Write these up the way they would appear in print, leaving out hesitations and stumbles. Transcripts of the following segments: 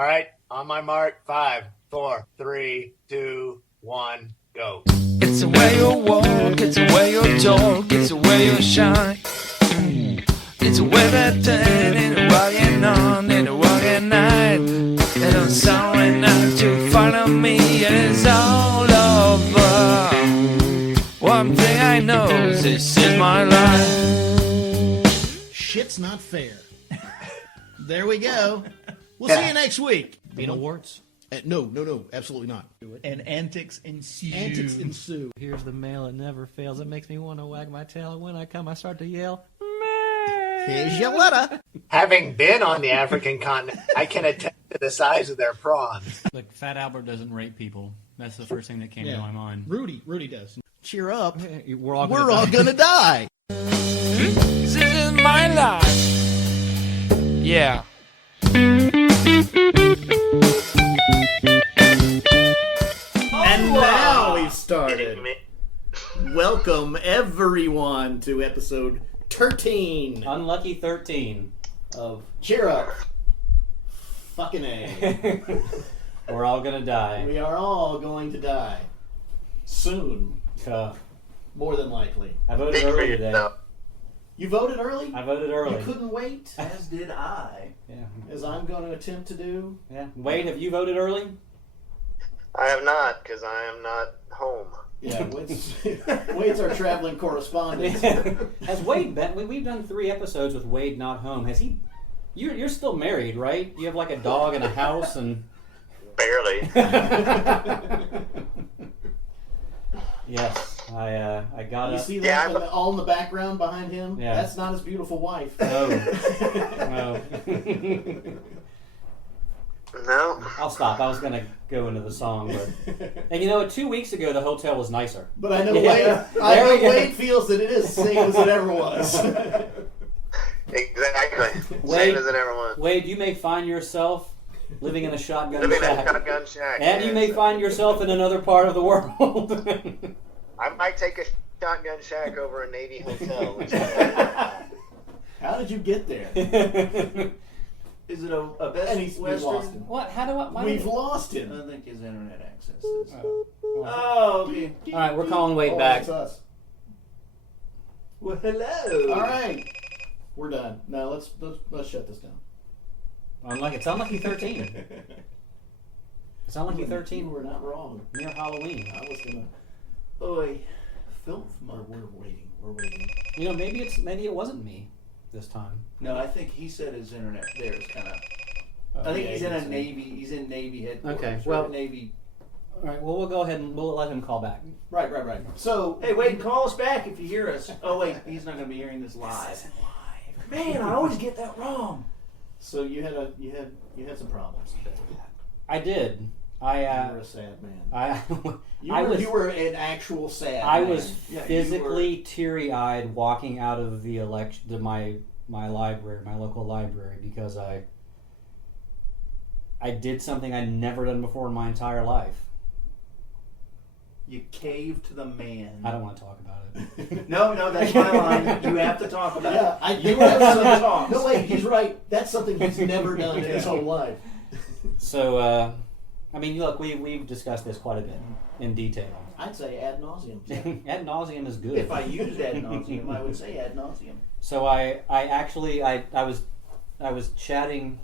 All right, on my mark, 5, 4, 3, 2, 1, go. It's the way you walk, it's the way you talk, it's the way you shine. It's the way that turn and walking on in a walking night. And I'm sorry not to follow me, and it's all over. One thing I know, this is my life. Shit's not fair. There we go. We'll see you next week. Beetle warts? No, absolutely not. And antics ensue. Antics ensue. Here's the male that never fails. It makes me want to wag my tail, and when I come, I start to yell. Here's your letter. Having been on the African continent, I can attest to the size of their prawns. Look, Fat Albert doesn't rape people. That's the first thing that came to my mind. Rudy does. Cheer up. We're all gonna die. This is my life. Yeah. And now we've started. Welcome everyone to episode 13 Unlucky 13 of Cheer Up. Fucking A. We're all gonna die. We are all going to die. Soon. More than likely. I voted early today. You voted early? I voted early. You couldn't wait? As did I. Yeah. As I'm going to attempt to do. Yeah. Wade, have you voted early? I have not, because I am not home. Yeah, Wade's our traveling correspondent. Has Wade been? We've done 3 episodes with Wade not home. Has he? You're still married, right? You have like a dog and a house and. Barely. Yes, I got it. You see that all in the background behind him? Yeah. That's not his beautiful wife. No. No. I'll stop. I was gonna go into the song, but and you know, 2 weeks ago the hotel was nicer. But I know Yeah. Wade feels that it is the same as it ever was. Exactly. Wade, Same as it ever was. Wade, you may find yourself living in a shotgun Living in shack, a shotgun shack. and you may find yourself in another part of the world. I might take a shotgun shack over a Navy hotel. How did you get there? Is it a best And we've lost Western? him. What? How do I? Why We've do lost I him. don't think his internet access is. Oh, okay. all right, we're calling Wade Oh, back. it's us. Well, hello. All right. We're done. No, let's shut this down. It's unlucky 13. It's unlucky 13. You were not wrong. Near Halloween. I was gonna. Oi, filth We're mug. waiting. We're waiting. You know, maybe it wasn't me this time. No, I think he said his internet there is kind of. I think yeah, he's you in a can Navy. He's in Navy headquarters. Okay, or well- Navy. All right. Well, we'll go ahead and we'll let him call back. Right. So, Hey, wait, call us back if you hear us. Oh wait, he's not going to be hearing this live. Man, I always get that wrong. so you had some problems. I did. You were a sad man. You were an actual sad I man. was Yeah, you physically teary-eyed walking out of the my library, my local library, because I did something I'd never done before in my entire life. You caved to the man. I don't want to talk about it. No, that's my line. You have to talk about Yeah, it. You have some talks. No, wait, he's right. That's something he's never done in his whole life. So, I mean, look, we've discussed this quite a bit in detail. I'd say ad nauseum. Ad nauseum is good. If I used ad nauseum, I would say ad nauseum. So I was chatting,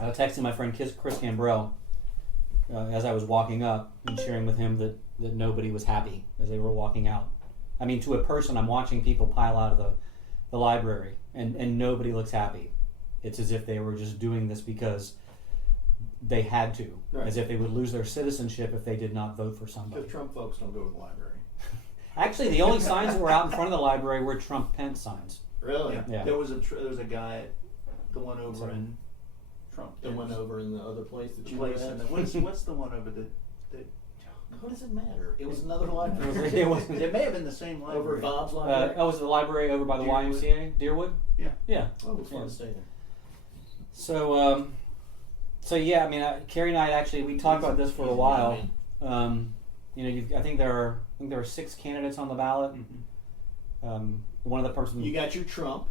texting my friend Chris Cambrell as I was walking up and sharing with him that nobody was happy as they were walking out. I mean, to a person, I'm watching people pile out of the library and nobody looks happy. It's as if they were just doing this because they had to, Right. as if they would lose their citizenship if they did not vote for somebody. Because Trump folks don't go to the library. Actually, the only signs that were out in front of the library were Trump-Pence signs. Really? Yeah. There was a guy at the one over in Trump. That went over in the other place that you place. were And at? what's the one over the? What does it matter? It was another library. It may have been the same library. Over Bob's library? Was it the library over by the Deerwood. YMCA? Deerwood? Yeah. Yeah. Oh, it was fun to stay there. So, yeah, I mean, Carrie and I actually, we talked about this for a while. I think there are 6 candidates on the ballot. One of the person. You got your Trump.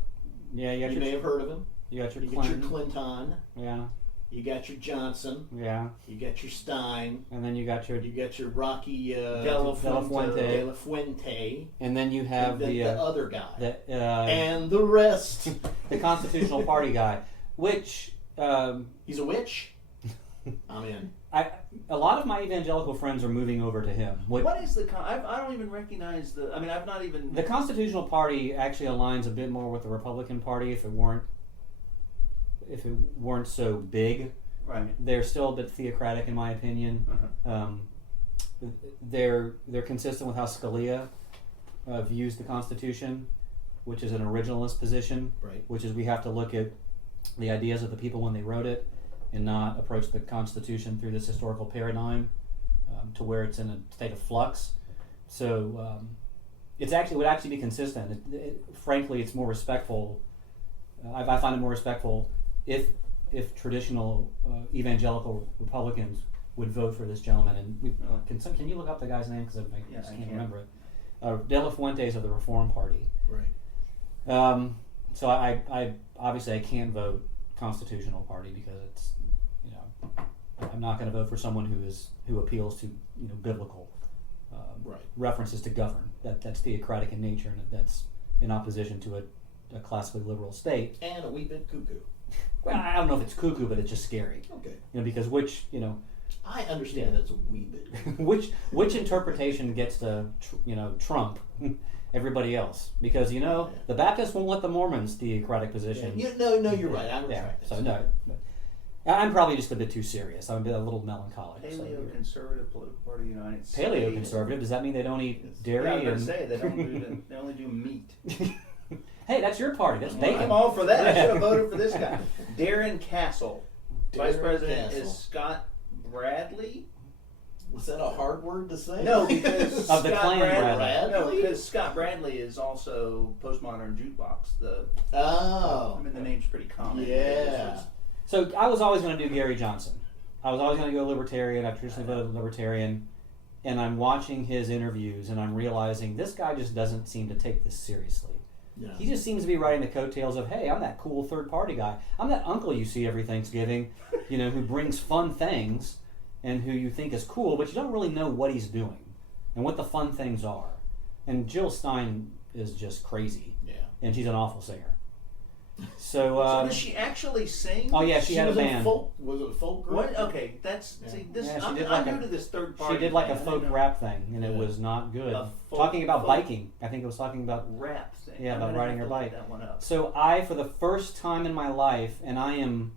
Yeah, you got You your. may have heard of him. You got your You got your Clinton. Clinton. Yeah. You got your Johnson. Yeah. You got your Stein. And then you got your Rocky De La Fuente. and then you have And then the other guy. And the rest. The Constitutional Party guy, which he's a witch. I'm in. A lot of my evangelical friends are moving over to him. What is the? I don't even recognize the. I mean, I've not even. The Constitutional Party actually aligns a bit more with the Republican Party if it weren't so big. Right. They're still a bit theocratic, in my opinion. Uh-huh. They're consistent with how Scalia views the Constitution, which is an originalist position. Right. Which is we have to look at the ideas of the people when they wrote it, and not approach the Constitution through this historical paradigm to where it's in a state of flux. So would actually be consistent. Frankly, it's more respectful. I find it more respectful if traditional evangelical Republicans would vote for this gentleman. And can you look up the guy's name, because I just can't remember it. De La Fuentes of the Reform Party. Right. So I obviously I can't vote Constitutional Party because it's, I'm not going to vote for someone who appeals to biblical references to govern. That's theocratic in nature, and that's in opposition to a classically liberal state. And a wee bit cuckoo. Well, I don't know if it's cuckoo, but it's just scary. Okay. Because I understand that's a wee bit. which interpretation gets to trump everybody else, because the Baptists won't let the Mormons theocratic position. Yeah. No, you're right. I retract So no, I'm probably just a bit too serious. I'm a little melancholic. Paleo-conservative political party of the United States. Paleo-conservative, does that mean they don't eat dairy? Yeah, I was going to say they only do meat. Hey, that's your party. That's bacon. I'm all for that. I should have voted for this guy. Darren Castle. Vice President Castle. is Scott Bradley. Was that a hard word to say? No, because Of the Klan Bradley. No, because Scott Bradley is also Postmodern Jukebox. Oh. I mean, the name's pretty common. Yeah. So I was always going to do Gary Johnson. I was always going to go libertarian. I traditionally voted libertarian. And I'm watching his interviews, and I'm realizing this guy just doesn't seem to take this seriously. Yeah. He just seems to be riding the coattails of, hey, I'm that cool third-party guy. I'm that uncle you see every Thanksgiving, who brings fun things and who you think is cool, but you don't really know what he's doing and what the fun things are. And Jill Stein is just crazy. Yeah. And she's an awful singer. So So does she actually sing? Oh yeah, she had a was band. Was it a folk group? What? Okay, that's see this. Yeah, she I'm did like new a- to this third party. She did like a thing. I folk didn't know. rap thing, and it Yeah. was not good. A folk- Talking about folk- biking. I think it was talking about. Rap thing. Yeah, I'm about gonna riding have her to look bike. That one up. So for the first time in my life, and I am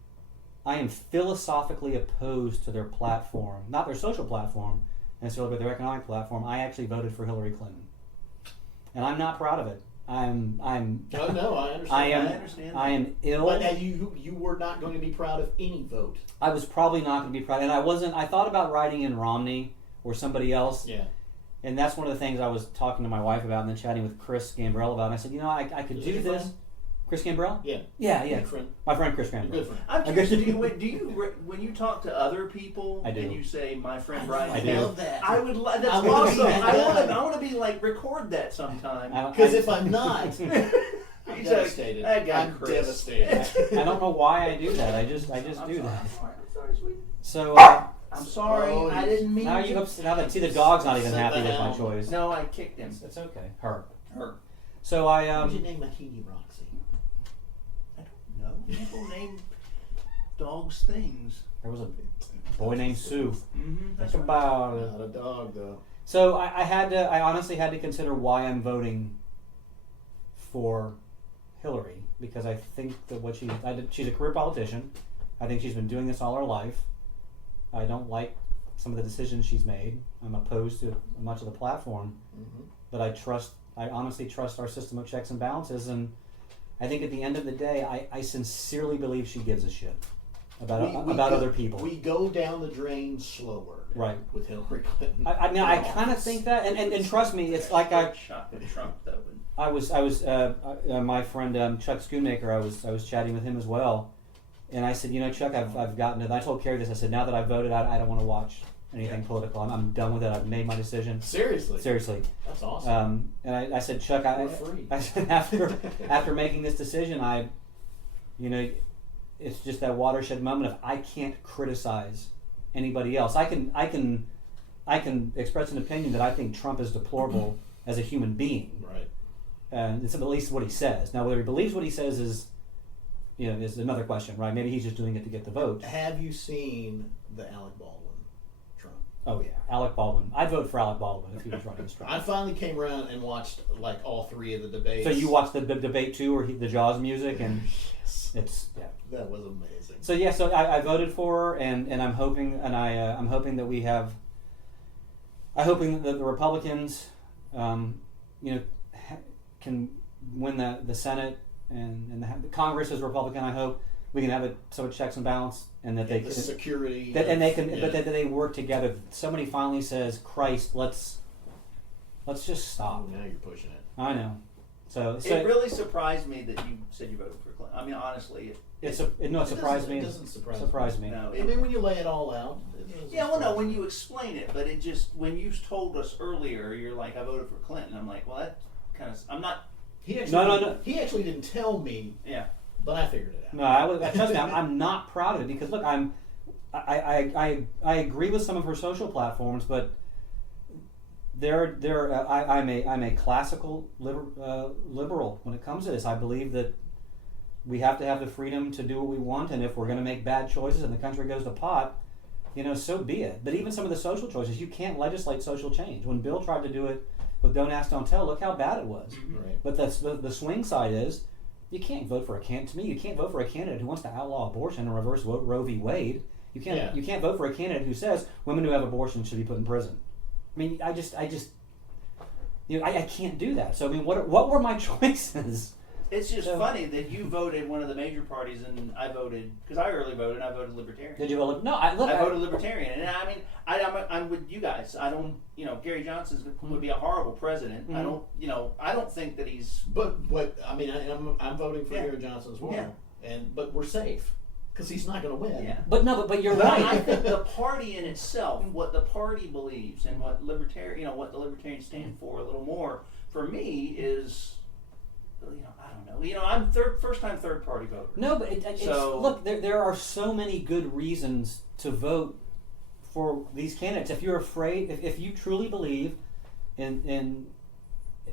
philosophically opposed to their platform, not their social platform necessarily, but their economic platform. I actually voted for Hillary Clinton, and I'm not proud of it. I'm. Oh no, I understand. I am. I understand that. I am ill. But you were not going to be proud of any vote. I was probably not going to be proud, and I wasn't. I thought about writing in Romney or somebody else. Yeah. And that's one of the things I was talking to my wife about, and then chatting with Chris Gambrell about. And I said, I could Is do he your this. friend? Chris Gambrell? Yeah. Yeah. Good friend. My friend Chris You're a Gambrell. good friend. I'm curious. Do you when you talk to other people I do. and you say my friend Brian? I do. Hill," love that. I would. That's I wanna be awesome. that I guy. want to be like record that sometime. Because if I'm not, I'm He's like, devastated. that guy I'm Chris. devastated. I don't know why I do that. I just I'm do sorry, that. I'm sorry, sweet. So I'm sorry. Oh, I didn't mean. now to. you see the dog's not even Sit happy with my down. choice. No, I kicked him. It's okay. Her. Her. So I What'd you name Mahini Roxy? I don't know. People name dogs things. there was a boy named Sue. Mm-hmm. That's Think right. about it. Not a dog though. So I honestly had to consider why I'm voting for Hillary, because I think that she's a career politician. I think she's been doing this all her life. I don't like some of the decisions she's made. I'm opposed to much of the platform, but I honestly trust our system of checks and balances, and I think at the end of the day, I sincerely believe she gives a shit about We go- other people. We go down the drain slower. Right. With Hillary Clinton. I mean, I kind of think that, and trust me, it's like shot with Trump though. I was my friend Chuck Schoonmaker. I was chatting with him as well, and I said, Chuck, I've gotten it. I told Carrie this. I said, now that I've voted, I don't want to watch anything political. I'm done with it. I've made my decision. Seriously. That's awesome. And I said, Chuck, We're free. I said after making this decision, it's just that watershed moment of I can't criticize anybody else. I can express an opinion that I think Trump is deplorable as a human being. Right. And it's at least what he says. Now, whether he believes what he says is another question, right? Maybe he's just doing it to get the vote. Have you seen the Alec Baldwin Trump? Oh yeah, Alec Baldwin. I'd vote for Alec Baldwin if he was running as Trump. I finally came around and watched like all 3 of the debates. So you watched the debate too, or the Jaws music, and Yes. it's That was amazing. So yeah, so I voted for her, and I'm hoping, I'm hoping that we have. I'm hoping that the Republicans, can win the Senate and the Congress is Republican. I hope we can have it so it checks and balance, and that they the can, security. and they can, but that they work together. Somebody finally says, "Christ, let's just stop." Now you're pushing it. I know. So It really surprised me that you said you voted for Clinton. I mean, honestly, it surprised me. It doesn't Surprised me. no. I mean, when you lay it all out. It doesn't Yeah, well, no, surprise when me. you explain it, but it just, when you told us earlier, you're like, I voted for Clinton. I'm like, well, that kind of, I'm not, He actually, No. He actually didn't tell me, yeah. but I figured it out. No, trust me, I'm not proud of it because look, I agree with some of her social platforms, but I'm a classical liberal when it comes to this. I believe that we have to have the freedom to do what we want, and if we're going to make bad choices and the country goes to pot, so be it. But even some of the social choices, you can't legislate social change. When Bill tried to do it with Don't Ask, Don't Tell, look how bad it was. Right. But the swing side is, you can't vote for a candidate. To me, you can't vote for a candidate who wants to outlaw abortion and reverse Roe v. Wade. You can't. Yeah. You can't vote for a candidate who says women who have abortions should be put in prison. I mean, I can't do that. So I mean, what were my choices? It's just So- funny that you voted one of the major parties and I voted, because I early voted, and I voted Libertarian. Did you vote? No, I voted Libertarian, and I mean, I'm with you guys. I don't, Gary Johnson would be a horrible president. I don't, I don't think that he's. But I mean, I'm voting for Gary Johnson as well. Yeah. But we're safe because he's not going to win. Yeah. But no, but you're But right. I think the party in itself, what the party believes, and what what the libertarians stand for, a little more for me is, I don't know. I'm first time third party voter. No, but it's look. There are so many good reasons to vote for these candidates. If you're afraid, if you truly believe in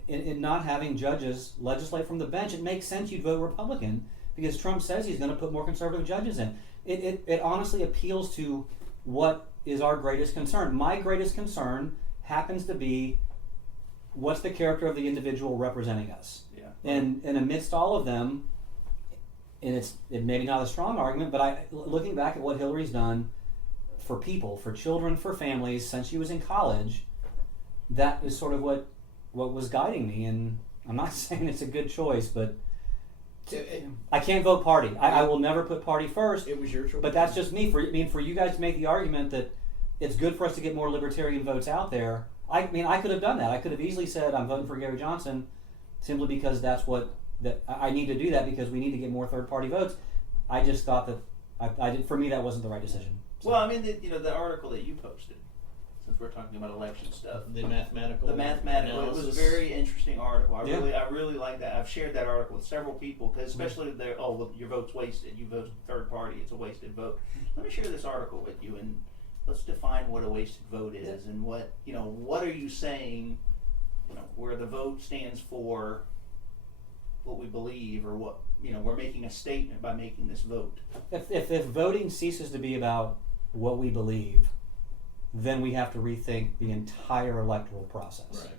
not having judges legislate from the bench, it makes sense you'd vote Republican because Trump says he's going to put more conservative judges in. It honestly appeals to what is our greatest concern. My greatest concern happens to be what's the character of the individual representing us. Yeah. And amidst all of them, and it maybe not a strong argument, but looking back at what Hillary's done for people, for children, for families since she was in college, that is sort of what was guiding me. And I'm not saying it's a good choice, but I can't vote party. I will never put party first. It was your choice. But that's just me. For you guys to make the argument that it's good for us to get more libertarian votes out there. I mean, I could have done that. I could have easily said I'm voting for Gary Johnson simply because that I need to do that because we need to get more third party votes. I just thought that I did. For me, that wasn't the right decision. So. Well, I mean, the article that you posted, since we're talking about election stuff, the mathematical. it was a very interesting article. I really like that. I've shared that article with several people because especially your vote's wasted. You vote third party, it's a wasted vote. Let me share this article with you and let's define what a wasted vote is and what are you saying, where the vote stands for what we believe or what we're making a statement by making this vote. If voting ceases to be about what we believe, then we have to rethink the entire electoral process. Right.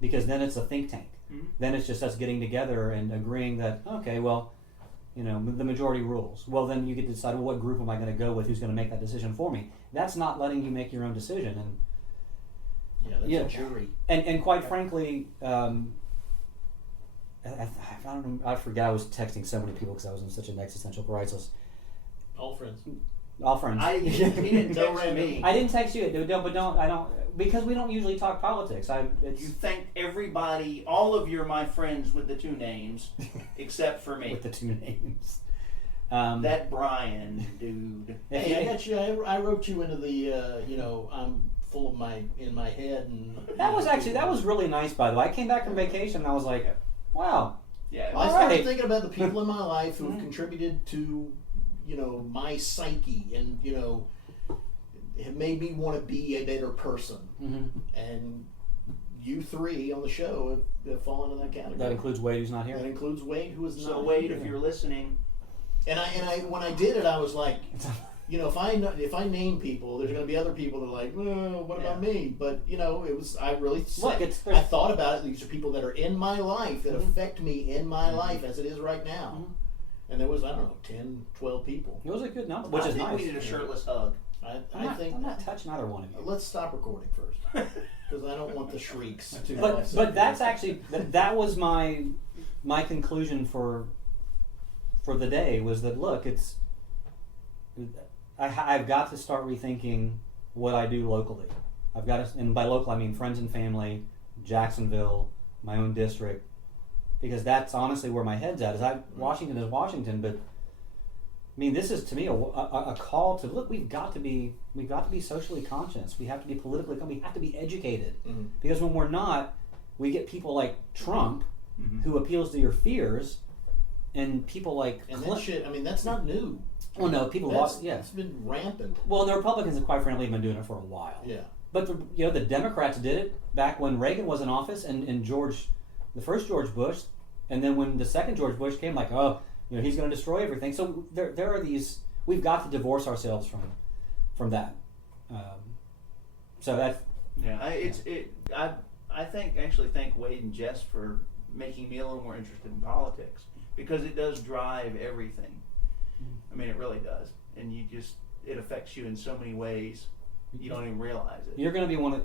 Because then it's a think tank. Mm-hmm. Then it's just us getting together and agreeing that, okay, well, the majority rules. Well, then you get to decide, well, what group am I going to go with? Who's going to make that decision for me? That's not letting you make your own decision. And that's a jury. And quite frankly, I don't know. I forgot I was texting so many people because I was in such an existential crisis. All friends. All friends. He didn't text me. I didn't text you. I don't because we don't usually talk politics. You thanked everybody, all of my friends with the two names, except for me. With the two names. That Brian dude. Hey, I got you. I wrote you into the. I'm full of in my head and. That was really nice. By the way, I came back from vacation and I was like, wow. Yeah. I started thinking about the people in my life who have contributed to, my psyche, and it made me want to be a better person. Mm-hmm. And you three on the show have fallen into that category. That includes Wade, who's not here. That includes Wade, who is not. So Wade, here. if you're listening, And I when I did it, I was like, if I name people, there's going to be other people that are like, what about me? But it was I really I thought about it. These are people that are in my life that affect me in my life as it is right now. Mm-hmm. And there was 10, 12 people. It was a good number, which which is I think nice. we need a shirtless hug. I think I'm not touching either one of you. let's stop recording first because I don't want the shrieks. But that's actually that was my conclusion for the day was that look, I've got to start rethinking what I do locally. I've got to, and by local I mean friends and family, Jacksonville, my own district, because that's honestly where my head's at. Washington is Washington, but I mean this is to me a call to look. We've got to be socially conscious. We have to be politically conscious. We have to be educated, because when we're not, we get people like Trump, who appeals to your fears. And people like that shit. I mean, that's not new. Well, no, people. It's been rampant. Well, the Republicans have quite frankly been doing it for a while. Yeah. But the Democrats did it back when Reagan was in office, and the first George Bush, and then when the second George Bush came, like, he's going to destroy everything. So there are these. We've got to divorce ourselves from that. So that's I thank Wade and Jess for making me a little more interested in politics. Because it does drive everything. I mean, it really does. And it affects you in so many ways, you don't even realize it. You're going to be one of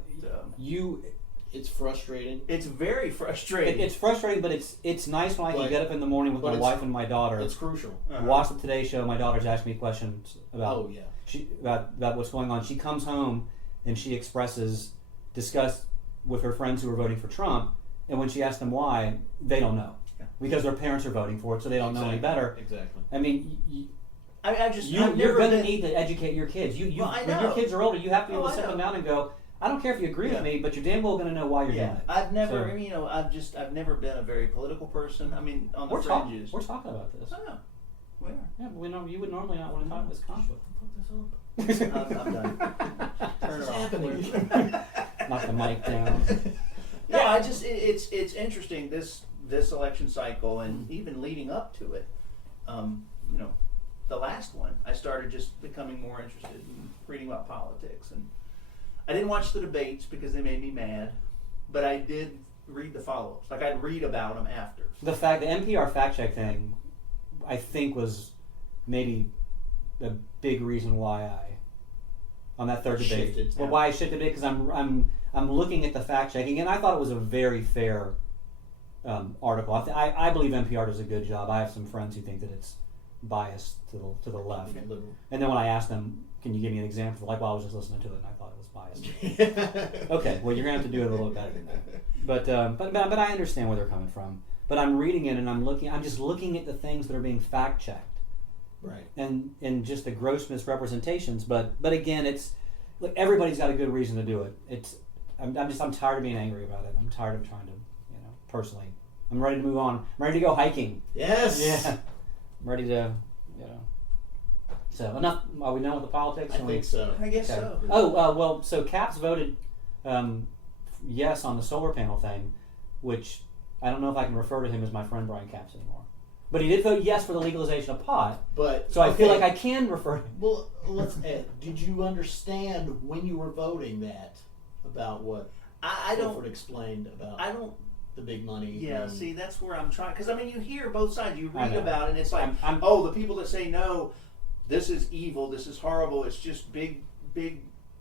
It's frustrating. It's very frustrating. It's frustrating, but it's nice when I can get up in the morning with my wife and my daughter. It's crucial. Watch the Today Show. My daughter's asking me questions about about what's going on. She comes home and she expresses disgust with her friends who are voting for Trump, and when she asks them why, they don't know. Because their parents are voting for it, so they don't know any better. Exactly. I mean, you're going to need to educate your kids. When your kids are older, you have to be able to sit them down and go, I don't care if you agree with me, but you're damn well going to know why you're doing it. I've never been a very political person. I mean, on the fringes. We're talking about this. Oh, we are. Yeah, but you would normally not want to talk this conflict. I'm done. Turn it off. Knock the mic down. No, it's interesting this election cycle, and even leading up to it, the last one, I started just becoming more interested in reading about politics. And I didn't watch the debates because they made me mad, but I did read the follow-ups. Like, I'd read about them after. The NPR fact check thing, I think, was maybe a big reason why on that third debate. Well, why I shifted it, because I'm looking at the fact checking, and I thought it was a very fair article. I believe NPR does a good job. I have some friends who think that it's biased to the left. And then when I asked them, can you give me an example? Like, well, I was just listening to it and I thought it was biased. Okay, well, you're going to have to do it a little better than that. But I understand where they're coming from. But I'm reading it and I'm just looking at the things that are being fact checked. Right. And just the gross misrepresentations. But again, look, everybody's got a good reason to do it. I'm tired of being angry about it. I'm tired of trying to, personally. I'm ready to move on. I'm ready to go hiking. Yes. Yeah. I'm ready to, So enough. Are we done with the politics? I think so. I guess so. Oh, so Caps voted yes on the solar panel thing, which I don't know if I can refer to him as my friend Brian Caps anymore. But he did vote yes for the legalization of pot. But so I feel like I can refer to him. Well, Ed, did you understand when you were voting that about what Clifford explained about? I don't. The big money. Yeah, see, that's where I'm trying. Because, I mean, you hear both sides. You read about it, and it's like, the people that say no, this is evil, this is horrible, it's just big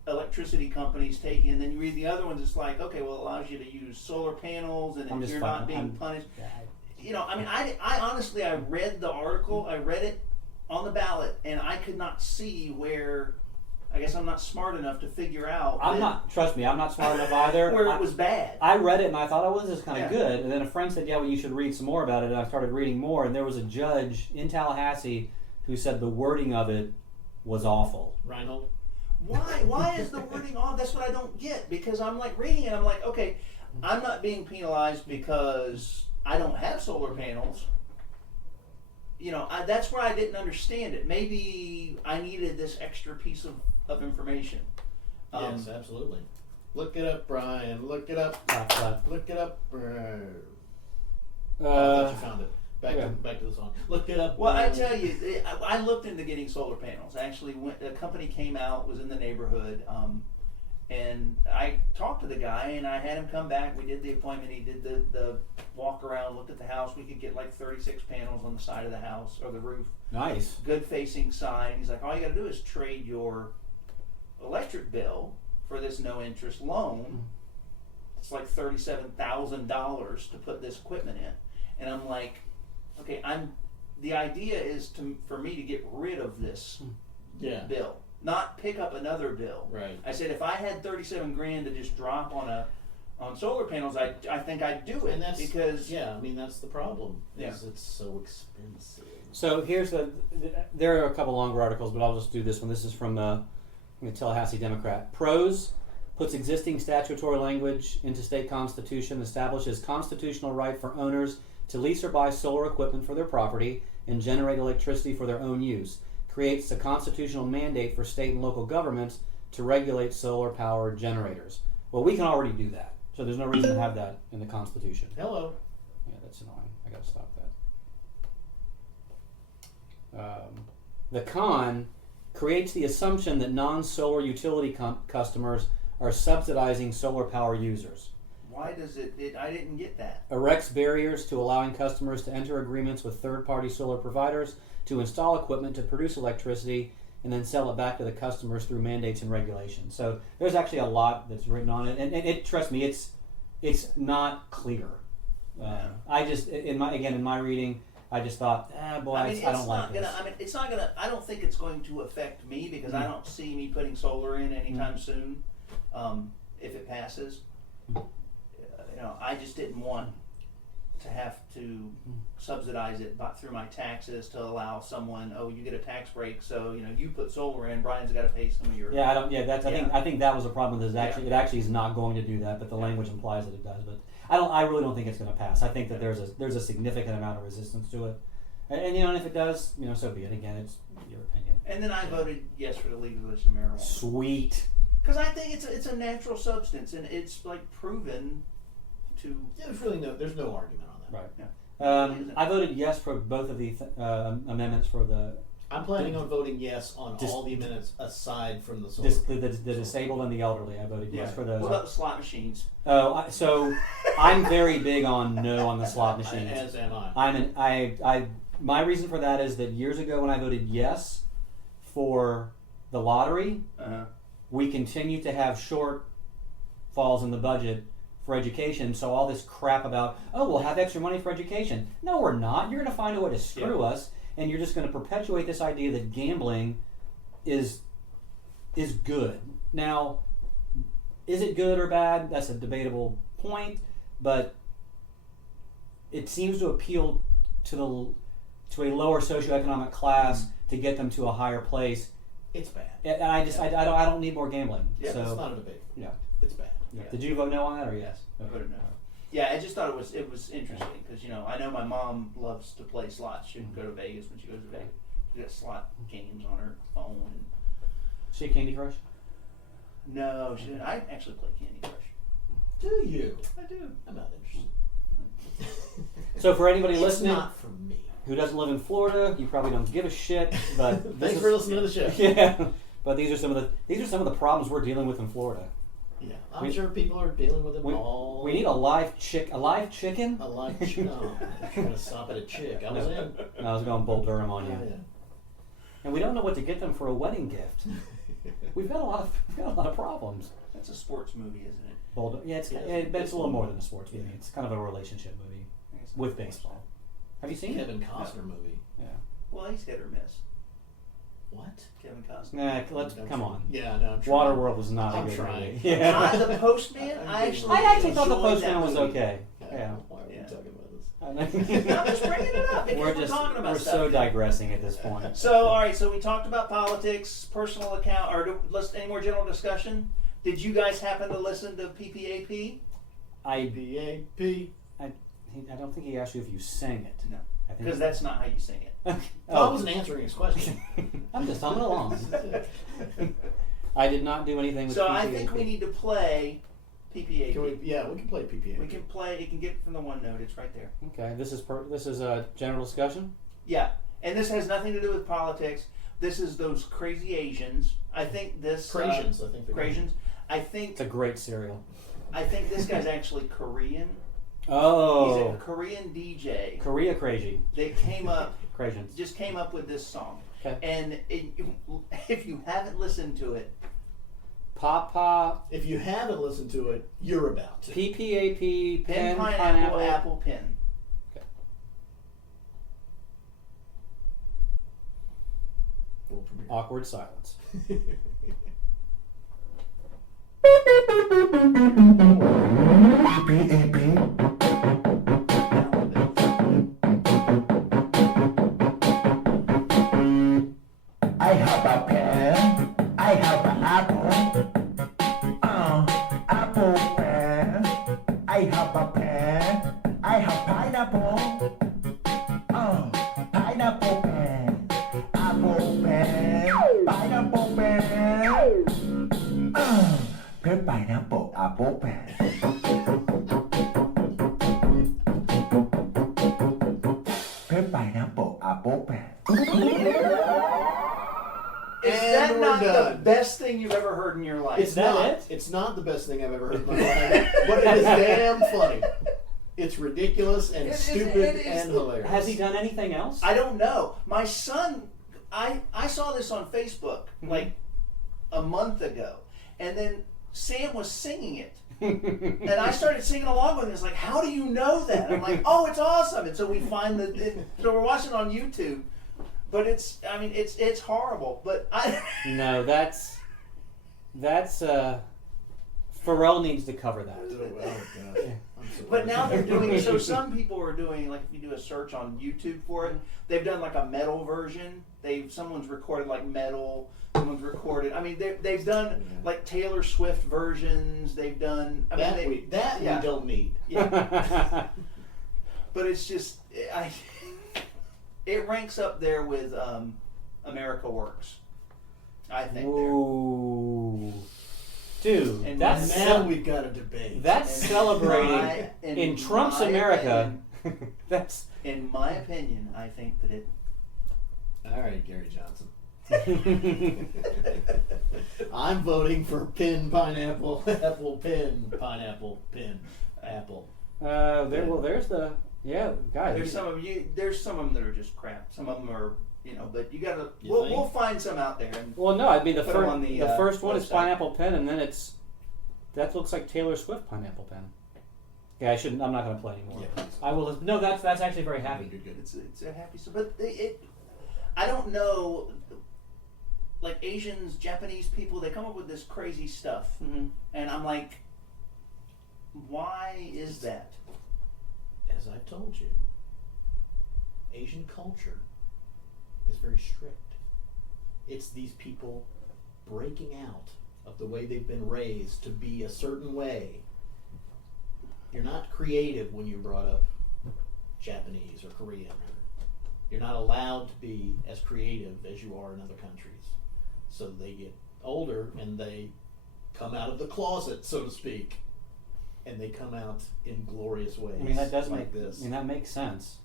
electricity companies taking, and then you read the other ones, it's like, okay, well, it allows you to use solar panels, and you're not being punished. I honestly, I read the article, I read it on the ballot, and I could not see where... I guess I'm not smart enough to figure out. Trust me, I'm not smart enough either. Where it was bad. I read it and I thought, this is kind of good. And then a friend said, you should read some more about it. And I started reading more. And there was a judge in Tallahassee who said the wording of it was awful. Reinhold? Why is the wording off? That's what I don't get. Because I'm like reading it, I'm like, okay, I'm not being penalized because I don't have solar panels. that's where I didn't understand it. Maybe I needed this extra piece of information. Yes, absolutely. Look it up, Brian. Look it up. Look it up. I thought you found it. Back to the song. Look it up. Well, I tell you, I looked into getting solar panels. Actually, a company came out, was in the neighborhood, and I talked to the guy, and I had him come back. We did the appointment. He did the walk around, looked at the house. We could get like 36 panels on the side of the house or the roof. Nice. Good facing side. He's like, all you got to do is trade your electric bill for this no interest loan. It's like $37,000 to put this equipment in, and I'm like, okay, the idea is for me to get rid of this bill, not pick up another bill. Right. I said if I had $37,000 to just drop on solar panels, I think I'd do it. And that's because that's the problem. Yeah. It's so expensive. So here's there are a couple longer articles, but I'll just do this one. This is from the Tallahassee Democrat. Pros puts existing statutory language into state constitution, establishes constitutional right for owners to lease or buy solar equipment for their property and generate electricity for their own use, creates a constitutional mandate for state and local governments to regulate solar power generators. Well, we can already do that, so there's no reason to have that in the Constitution. Hello. Yeah, that's annoying. I gotta stop that. The con creates the assumption that non-solar utility customers are subsidizing solar power users. why does it I didn't get that. Erects barriers to allowing customers to enter agreements with third-party solar providers to install equipment to produce electricity and then sell it back to the customers through mandates and regulations. So there's actually a lot that's written on it, and it trust me, it's not clear. I just in my reading, I just thought, I don't like this. It's not gonna. I don't think it's going to affect me because I don't see me putting solar in anytime soon. If it passes, I just didn't want to have to subsidize it through my taxes to allow someone. Oh, you get a tax break, so you put solar in. Brian's got to pay some of your. Yeah, I don't. Yeah, that's. I think that was a problem. It actually is not going to do that, but the language implies that it does. But I really don't think it's going to pass. I think that there's a significant amount of resistance to it, and if it does, so be it. Again, it's your opinion. And then I voted yes for the legalization of marijuana. Sweet. Because I think it's a natural substance and it's like proven to. Yeah, there's no argument on that. Right. Yeah. I voted yes for both of the amendments for the. I'm planning on voting yes on all the amendments aside from the solar. The disabled and the elderly. I voted yes for those. What about the slot machines? Oh, so I'm very big on no on the slot machines. As am I. My reason for that is that years ago when I voted yes for the lottery, we continue to have shortfalls in the budget for education. So all this crap about, we'll have extra money for education. No, we're not. You're going to find a way to screw us, and you're just going to perpetuate this idea that gambling is good. Now, is it good or bad? That's a debatable point, but it seems to appeal to a lower socioeconomic class to get them to a higher place. It's bad. And I don't need more gambling. Yeah, so, it's not a debate. Yeah, it's bad. Yeah. Did you vote no on that or yes? I voted no. Yeah, I just thought it was interesting because I know my mom loves to play slots. She would go to Vegas when she goes to Vegas. She got slot games on her phone. And she a Candy Crush? No, she didn't. I actually play Candy Crush. Do you? I do. I'm not interested. So for anybody listening, not for me. Who doesn't live in Florida, you probably don't give a shit. But Thanks for listening to the show. Yeah, but these are some of the problems we're dealing with in Florida. Yeah, I'm sure people are dealing with it all. We need a live chicken. A live chicken? No, I'm going to stop at a chick. I was going Bull Durham on you. Yeah. And we don't know what to get them for a wedding gift. We've got a lot of problems. That's a sports movie, isn't it? But it's a little more than a sports movie. It's kind of a relationship movie with baseball. Have you seen Kevin Costner movie? Yeah. Well, he's hit or miss. What? Kevin Costner. Come on. Yeah, no, I'm trying. Waterworld was not a good movie. Yeah. The Postman. I actually thought the Postman was okay. Yeah. Why are we talking about this? I'm just bringing it up because we're talking about stuff. We're so digressing at this point. So, all right. So we talked about politics, personal account, or any more general discussion. Did you guys happen to listen to PPAP? PPAP. I don't think he asked you if you sang it. No, because that's not how you sing it. I Oh, wasn't answering his question. I'm just humming along. I did not do anything with So PPAP. I think we need to play PPAP. we can play PPA. We can play. You can get it from the OneNote. It's right there. Okay, this is a general discussion. Yeah, and this has nothing to do with politics. This is those crazy Asians. I think this Crazians, I think. they're Crazians. I think It's a great cereal. this guy's actually Korean. Oh, He's a Korean DJ. Korea crazy. They came up, Crazians. just came up with this song. Okay. And if you haven't listened to it, Papa, If you haven't listened to it, you're about to. PPAP, Pen, pen, pineapple, apple, pin. World premiere. Awkward silence. I have a pen. I have an apple. Apple pen. I have a pen. I have pineapple. Pineapple pen. Apple pen. Pineapple pen. Pen, pineapple, apple pen. Pen, pineapple, apple pen. Is And that we're not the done. best thing you've ever heard in your life? It's that not. it? It's not the best thing I've ever heard in my life, but it is damn funny. It's ridiculous and It is- stupid it is and the- hilarious. Has he done anything else? I don't know. My son, I saw this on Facebook like a month ago, and then Sam was singing it. And I started singing along with it. It's like, how do you know that? I'm like, oh, it's awesome. And so we find so we're watching it on YouTube. But it's horrible. But No, that's Pharrell needs to cover that. Oh, God. I'm so But now they're doing, so sorry. some people are doing, like if you do a search on YouTube for it, they've done like a metal version. Someone's recorded like metal, someone's recorded, I mean, they've done like Taylor Swift versions, they've done, I that mean, we don't need. yeah. But it's just, it ranks up there with America Works, I think. Ooh, dude, And that's Now we've got a debate. that's In celebrating in Trump's my America. That's In my opinion, I think that it. All right, Gary Johnson. I'm voting for pin pineapple, apple pin pineapple pin apple. there's the guys. There's some of you. There's some of them that are just crap. Some of them are, but you gotta. You We'll, think? we'll find some out there. And Well, no, I mean the Put 'em first on the, the first one is website. Pineapple Pen, and then that looks like Taylor Swift Pineapple Pen. Yeah, I shouldn't. I'm not going to play anymore. Yeah, please. I will. No, that's actually very happy. You're good. it's a happy. But I don't know. Like Asians, Japanese people, they come up with this crazy stuff, Mm-hmm. and I'm like, why is that? As I've told you, Asian culture is very strict. It's these people breaking out of the way they've been raised to be a certain way. You're not creative when you're brought up Japanese or Korean. You're not allowed to be as creative as you are in other countries. So they get older and they come out of the closet, so to speak, and they come out in glorious ways. I mean, that does like make this. I mean, that makes sense.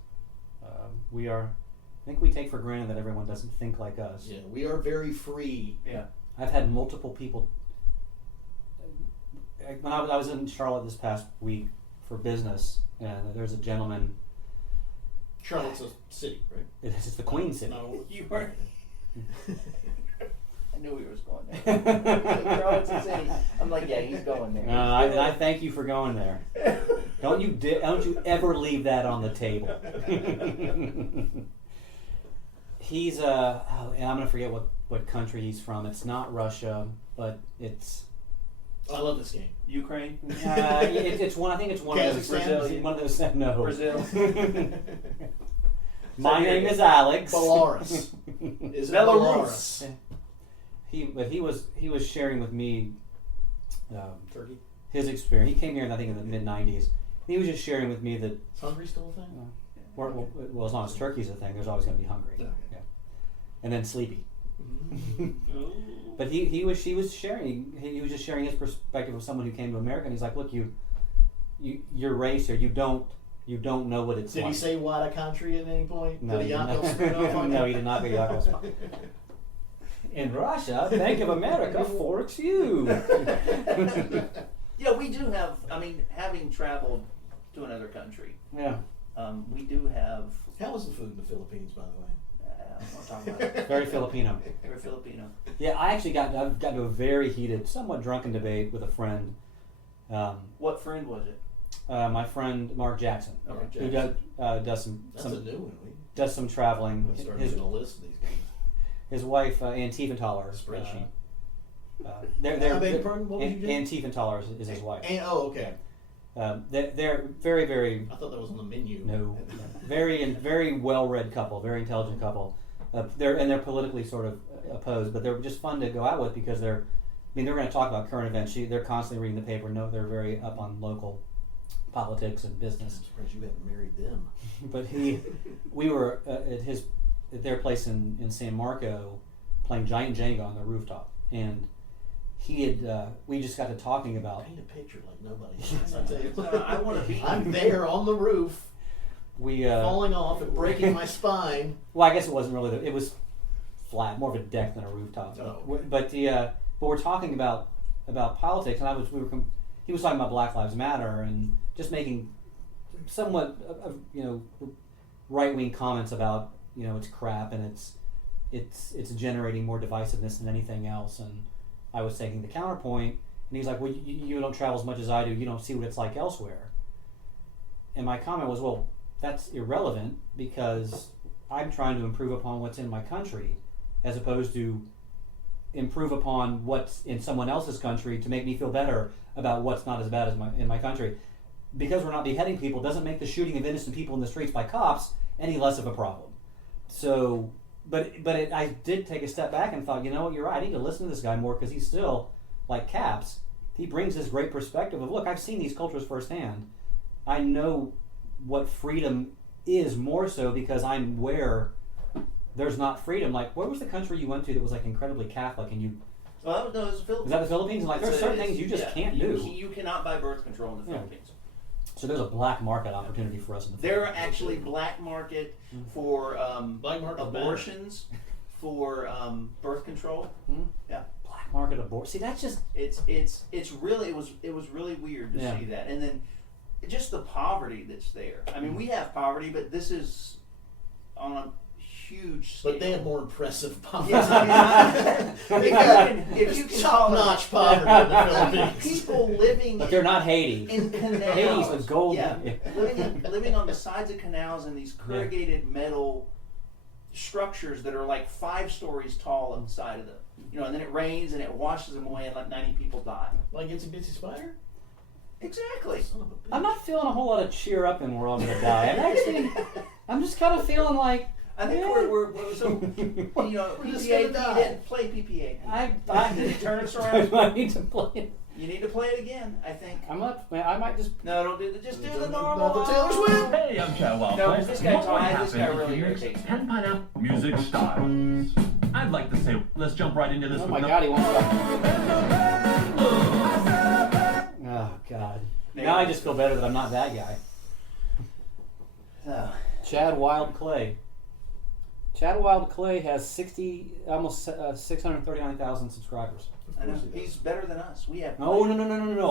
We are. I think we take for granted that everyone doesn't think like us. Yeah, we are very free. Yeah. I've had multiple people. When I was in Charlotte this past week for business, and there's a gentleman. Charlotte's a city, right? It's the Queen City. No, You were. I knew he was going there. Charlotte's a city. I'm like, yeah, he's going there. I thank you for going there. Don't you ever leave that on the table. He's and I'm gonna forget what country he's from. It's not Russia, but it's. I love this game. Ukraine, It's one. I think it's one of those. Brazil. One of those. No. Brazil, My name is Alex. Belarus. Is it Belarus. He was sharing with me Turkey. his experience. He came here, I think, in the mid '90s. He was just sharing with me that Is Hungary still a thing? Well, as long as turkey's a thing, there's always going to be hungry. Okay. Yeah. And then sleepy. But he was just sharing his perspective of someone who came to America, and he's like, look, your race here, you don't know what it's Did like. he say what a country at any point? No, Did he he did not. No, No, he did not go Yakov. In Russia, Bank of America forks you. Yeah, we do have. I mean, having traveled to another country, Yeah. we do have. How was the food in the Philippines, by the way? I don't want to talk about it. Very Filipino. We're Filipino. Yeah, I actually got to a very heated, somewhat drunken debate with a friend. What friend was it? My friend Mark Jackson, Okay. who does some That's a new one. does some traveling. I'm starting to get a list of these guys. His wife, Ann Tiefenthaler. Spreadsheet. They're I beg your pardon? What was you doing? Ann Tiefenthaler is his wife. Okay. They're very, very I thought that was on the menu. no, very well-read couple, very intelligent couple. They're politically sort of opposed, but they're just fun to go out with because they're going to talk about current events. They're constantly reading the paper. No, they're very up on local politics and business. I'm surprised you haven't married them. But we were at their place in San Marco playing giant Jenga on the rooftop, and we just got to talking about. Paint a picture like nobody else. I tell you. I want to be. I'm there on the roof, falling off and breaking my spine. Well, I guess it wasn't really. It was flat, more of a deck than a rooftop. Oh, okay. But we're talking about politics, and he was talking about Black Lives Matter and just making somewhat right-wing comments about it's crap and it's generating more divisiveness than anything else. And I was taking the counterpoint, and he's like, well, you don't travel as much as I do. You don't see what it's like elsewhere. And my comment was, well, that's irrelevant because I'm trying to improve upon what's in my country as opposed to improve upon what's in someone else's country to make me feel better about what's not as bad as in my country. Because we're not beheading people doesn't make the shooting of innocent people in the streets by cops any less of a problem. So, I did take a step back and thought, you know what, you're right. I need to listen to this guy more because he's still, like Caps, he brings this great perspective of, look, I've seen these cultures firsthand. I know what freedom is more so because I'm where there's not freedom. Like, where was the country you went to that was like incredibly Catholic and you... Well, no, it was the Philippines. Is that the Philippines? Like, there's certain things you just can't do. You cannot buy birth control in the Philippines. So there's a black market opportunity for us in the There Philippines. are actually black market for Black market abortions, for birth control. Yeah, black market abortion. See, that's just it's really it was really weird to see that, and then just the poverty that's there. I mean, we have poverty, but this is on a huge scale. But they have more impressive poverty. If you can top-notch poverty in the Philippines. People living, but they're not Haiti. in canals. Haiti's the gold. Yeah, living on the sides of canals in these corrugated metal structures that are like 5 stories tall on the side of them. And then it rains and it washes them away, and like 90 people die. Like Itsy Bitsy Spider? Exactly. Son of a bitch. I'm not feeling a whole lot of cheer up and we're all gonna die. I'm just kind of feeling like. I think we're so PPA. die. You didn't play PPA. I Did you turn us around? I need to play it. You need to play it again. I think. I might just. No, don't do the. Just do the normal. Not the Taylor Swift. Hey, I'm Chad Wild. No, this guy What really happens if you irritates mix me. 10 pineapple music styles? I'd like to say, let's jump right into this. Oh with my no- God, he wants to. Oh God. Now I just feel better that I'm not that guy. No. Chad Wild Clay. Chad Wild Clay has almost 639,000 subscribers. I know. He's better than us. We have. No.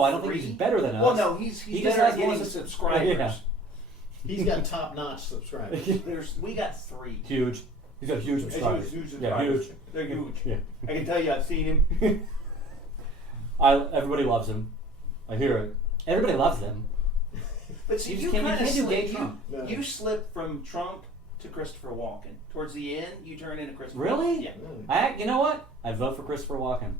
I don't think he's better than us. Well, no, he's He better just at has getting more subscribers. Yeah. He's got top-notch subscribers. We got 3. Huge. He's got huge subscribers. Huge Yeah, subscribers. huge. They're huge. Yeah. I can tell you, I've seen him. Everybody loves him. I hear it. Everybody loves him. But see, You you just can't- kind of you can't do gay slip. Trump. No. You slip from Trump to Christopher Walken. Towards the end, you turn into Christopher. Really? Walken. Really? You know what? I'd vote for Christopher Walken.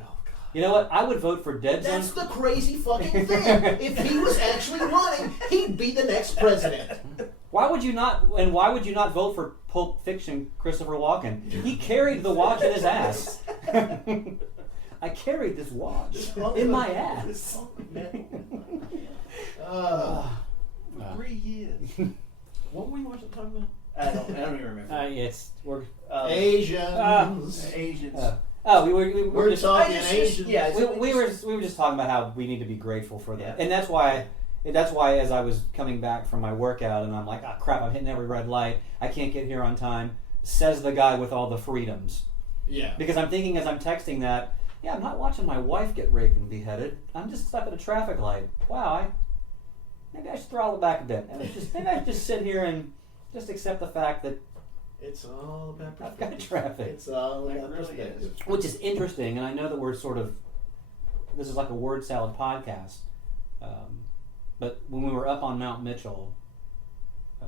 Oh, God. You know what? I would vote for Dead Zone. That's the crazy fucking thing. If he was actually running, he'd be the next president. Why would you not vote for Pulp Fiction Christopher Walken? He carried the watch in his ass. I carried this watch in my ass. For 3 years. What were we watching talking about? I don't even remember. Asians. Asians. We were just talking Asians. We were just talking about how we need to be grateful for that, and that's why as I was coming back from my workout, and I'm like, oh crap, I'm hitting every red light. I can't get here on time. Says the guy with all the freedoms. Yeah. Because I'm thinking as I'm texting that, I'm not watching my wife get raped and beheaded. I'm just stuck at a traffic light. Wow, maybe I should throttle it back a bit. Maybe I should just sit here and just accept the fact that it's all about I've got traffic. It's all about perspective. Which is interesting, and I know that we're this is like a word salad podcast. But when we were up on Mount Mitchell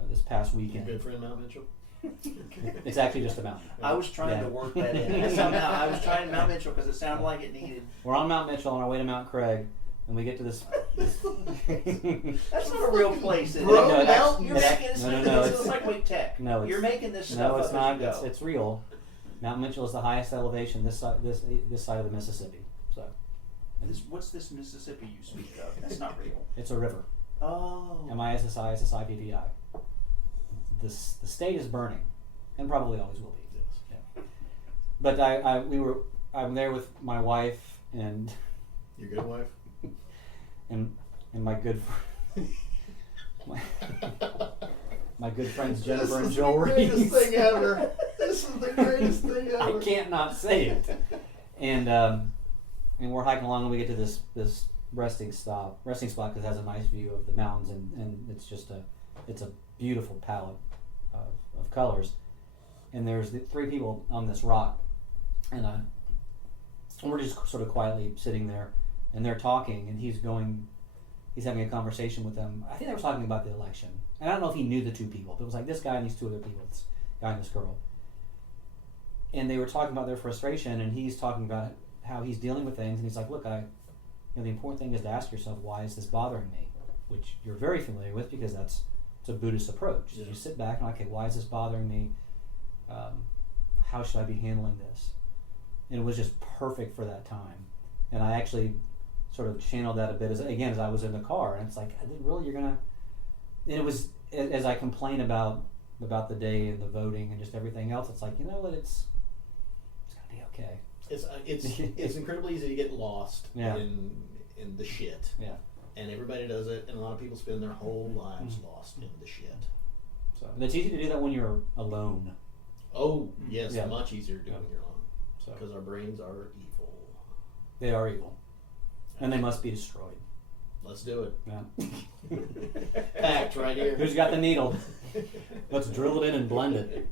this past weekend, Your good friend Mount Mitchell. It's actually just a mountain. I was trying to work that in. Somehow I was trying Mount Mitchell because it sounded like it needed. We're on Mount Mitchell on our way to Mount Craig, and we get to this. That's not a real place. Is it? Bro, You're making this. No, it's like Wake Tech. No, you're making this stuff No, it's up not. as you go. It's real. Mount Mitchell is the highest elevation this side of the Mississippi. So, What's this Mississippi you speak of? That's not real. it's a river. Oh. MISSI The state is burning, and probably always will be. Yeah. But I'm there with my wife and your good wife, and my good my good friends Jennifer and Joel Reese. This is the greatest thing ever. This is the greatest thing ever. I can't not say it. And we're hiking along, and we get to this resting spot because it has a nice view of the mountains, and it's just a beautiful palette of colors. And there's the three people on this rock, and we're just sort of quietly sitting there, and they're talking, and he's having a conversation with them. I think they were talking about the election, and I don't know if he knew the two people, but it was like this guy and these two other people, this guy and this girl, and they were talking about their frustration, and he's talking about how he's dealing with things, and he's like, look, the important thing is to ask yourself, why is this bothering me? Which you're very familiar with because it's a Buddhist approach. Yeah. You sit back and okay, why is this bothering me? How should I be handling this? And it was just perfect for that time. And I actually sort of channeled that a bit as I was in the car, and it's like, really, you're gonna? And it was as I complain about the day and the voting and just everything else. It's like, you know what? It's gonna be okay. It's incredibly easy to get lost in the shit. Yeah. And everybody does it, and a lot of people spend their whole lives lost in the shit. So and it's easy to do that when you're alone. Oh yes, much easier to do when you're alone. So because our brains are evil. They are evil, and they must be destroyed. Let's do it. Yeah. Packed right here. Who's got the needle? Let's drill it in and blend it.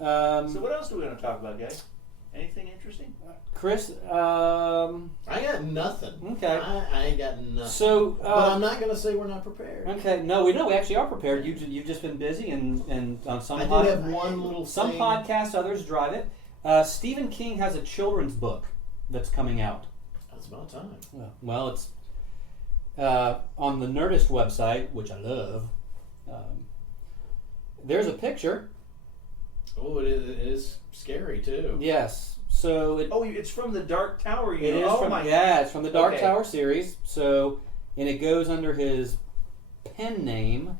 So what else are we going to talk about, guys? Anything interesting? Chris, I got nothing. Okay. I ain't got nothing. So, but I'm not going to say we're not prepared. Okay. No, we actually are prepared. You've just been busy, and on some I do have one little some thing. podcasts, others drive it. Stephen King has a children's book that's coming out. That's about time. Well, it's on the Nerdist website, which I love. There's a picture. Oh, it is scary too. Yes. So it's from the Dark Tower. It is it's from the Dark Tower series. So, and it goes under his pen name,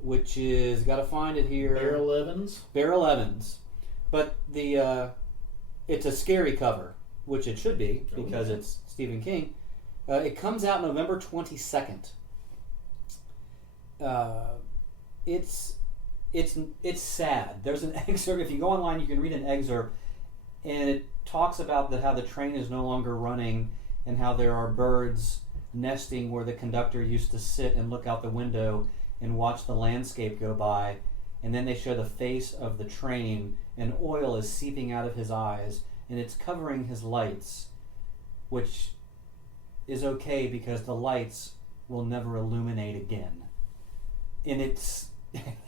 which is got to find it here. Beryl Evans. But it's a scary cover, which it should be because it's Stephen King. It comes out November 22nd. It's sad. There's an excerpt. If you go online, you can read an excerpt, and it talks about how the train is no longer running, and how there are birds nesting where the conductor used to sit and look out the window and watch the landscape go by, and then they show the face of the train, and oil is seeping out of his eyes, and it's covering his lights, which is okay because the lights will never illuminate again. And it's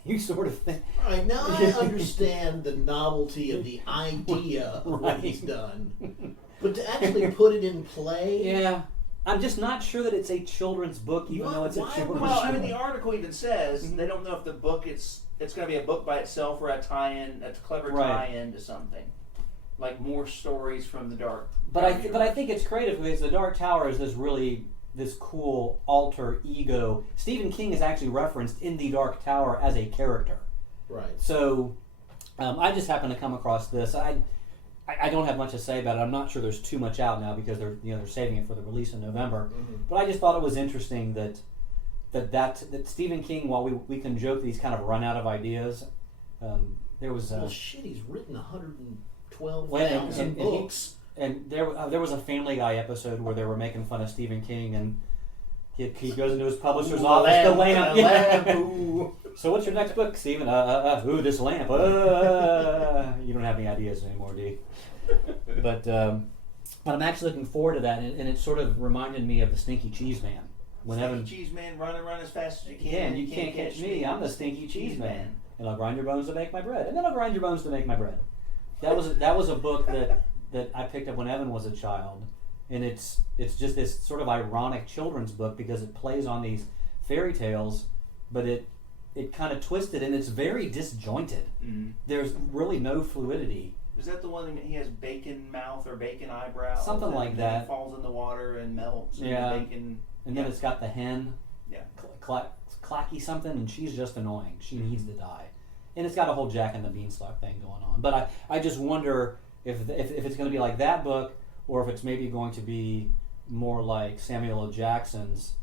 you sort of think. All right, now I understand the novelty of the idea of what he's done, but to actually put it in play. Yeah, I'm just not sure that it's a children's book, even though it's a children's book. Well, I mean, the article even says they don't know if the book it's going to be a book by itself or a tie-in, a clever tie-in to something, like more stories from the Dark. But I think it's creative because the Dark Tower is this really this cool alter ego. Stephen King is actually referenced in The Dark Tower as a character. Right. So I just happened to come across this. I don't have much to say about it. I'm not sure there's too much out now because they're saving it for the release in November. Mm-hmm. But I just thought it was interesting that Stephen King, while we can joke that he's kind of run out of ideas, there was well, shit, he's written 112,000 and books. And there was a Family Guy episode where they were making fun of Stephen King, and he goes into his publisher's office. The lamp. So what's your next book, Stephen? This lamp. You don't have any ideas anymore, do you? But I'm actually looking forward to that, and it sort of reminded me of the Stinky Cheese Man. Cheese Man, run as fast as you can. Yeah, and you can't catch me. I'm the Stinky Cheese Man, and I'll grind your bones to make my bread, and then I'll grind your bones to make my bread. That was a book that I picked up when Evan was a child, and it's just this sort of ironic children's book because it plays on these fairy tales, but it kind of twisted and it's very disjointed. Mm-hmm. There's really no fluidity. Is that the one that he has bacon mouth or bacon eyebrows? Something like that. It falls in the water and melts. Yeah. And bacon. And then it's got the hen. Yeah. Clacky something, and she's just annoying. She needs to die. And it's got a whole Jack and the Beanstalk thing going on. But I just wonder if it's going to be like that book, or if it's maybe going to be more like Samuel L. Jackson's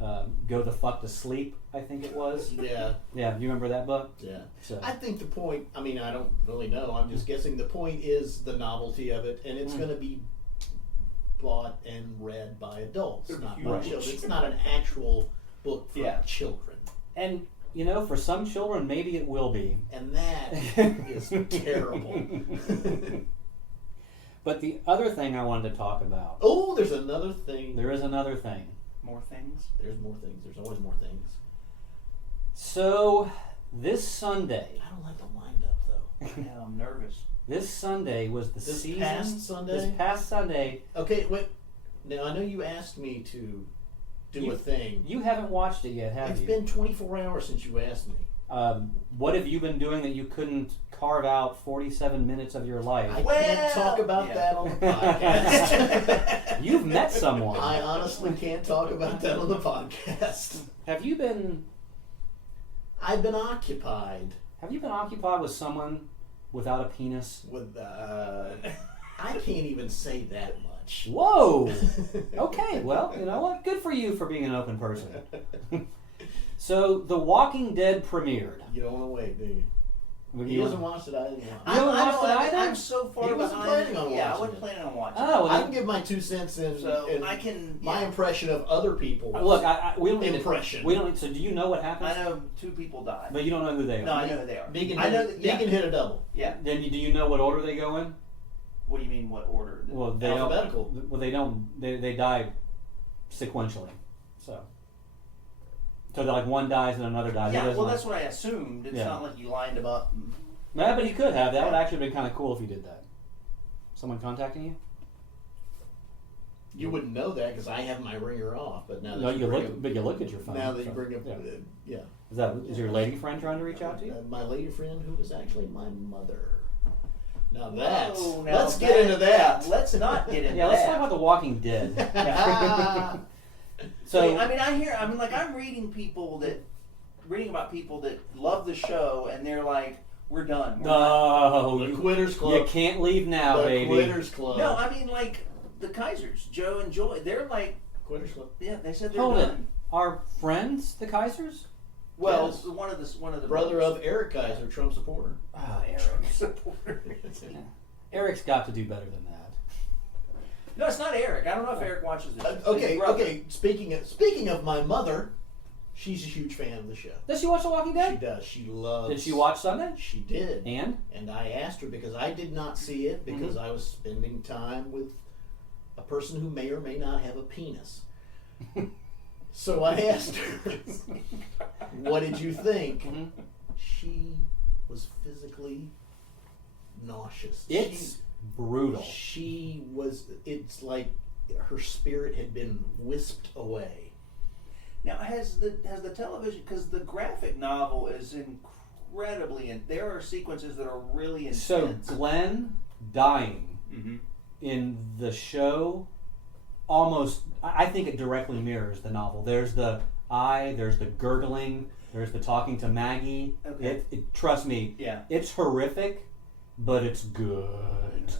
Go the Fuck to Sleep, I think it was. Yeah. Yeah, you remember that book? Yeah. So. I think the point, I mean, I don't really know. I'm just guessing the point is the novelty of it, and it's going to be bought and read by adults, not by children. It's not an actual book for children. And, for some children, maybe it will be. And that is terrible. But the other thing I wanted to talk about. Oh, there's another thing. There is another thing. More things? There's more things. There's always more things. So, this Sunday. I don't like the wind up, though. Yeah, I'm nervous. This Sunday was the season. This past Sunday. Okay, wait. Now, I know you asked me to do a thing. You haven't watched it yet, have you? It's been 24 hours since you asked me. What have you been doing that you couldn't carve out 47 minutes of your life? I can't talk about that on the podcast. You've met someone. I honestly can't talk about that on the podcast. Have you been... I've been occupied. Have you been occupied with someone without a penis? With, I can't even say that much. Whoa! Okay, well, you know what? Good for you for being an open person. So, The Walking Dead premiered. You don't want to wait, do you? He hasn't watched it. I didn't watch it. You haven't watched it either? I'm so far He wasn't planning on watching I wasn't planning on watching Oh, I can give my 2 cents in, So, in I can... my impression of other people. Look, we don't need impression. We don't need, so do you know what happens? I know 2 people died. But you don't know who they are. No, I know who they are. Negan hit a double. Yeah. Then do you know what order they go in? What do you mean, what order? Well, they Alphabetical. don't. Well, they don't. They die sequentially. So they're like one dies and another dies. Yeah, well, that's what I assumed. It's not like you lined them up. Yeah, but he could have. That would actually have been kind of cool if he did that. Someone contacting you? You wouldn't know that because I have my ringer off. But now that No, you look at your phone. Now that you bring up, yeah. Is your lady friend trying to reach out to you? My lady friend, who was actually my mother. Now Whoa, let's get into that. Let's not get into that. Yeah, let's talk about The Walking Dead. So I mean, I'm reading about people that love the show and they're like, we're done. The Quitters Club. You can't leave now, baby. The Quitters Club. No, I mean like the Kaisers, Joe and Joy. They're like Quitters Club. Yeah, they said they're Hold done. it. Our friends, the Kaisers? Well, yes. one of the brother brothers. of Eric Kaiser, Trump supporter. Oh, Eric. Eric's got to do better than that. No, it's not Eric. I don't know if Eric watches it. Okay. Speaking of my mother, she's a huge fan of the show. Does she watch The Walking Dead? She does. She loves. Did she watch Sunday? She did. And I asked her because I did not see it because I was spending time with a person who may or may not have a penis. So I asked her, "What did you think?" She was physically nauseous. It's brutal. She was. It's like her spirit had been whisked away. Now, has the television, because the graphic novel is incredibly, and there are sequences that are really intense. So Glenn dying in the show almost, I think it directly mirrors the novel. There's the eye, there's the gurgling, there's the talking to Maggie. Okay. Trust me, it's horrific, but it's good.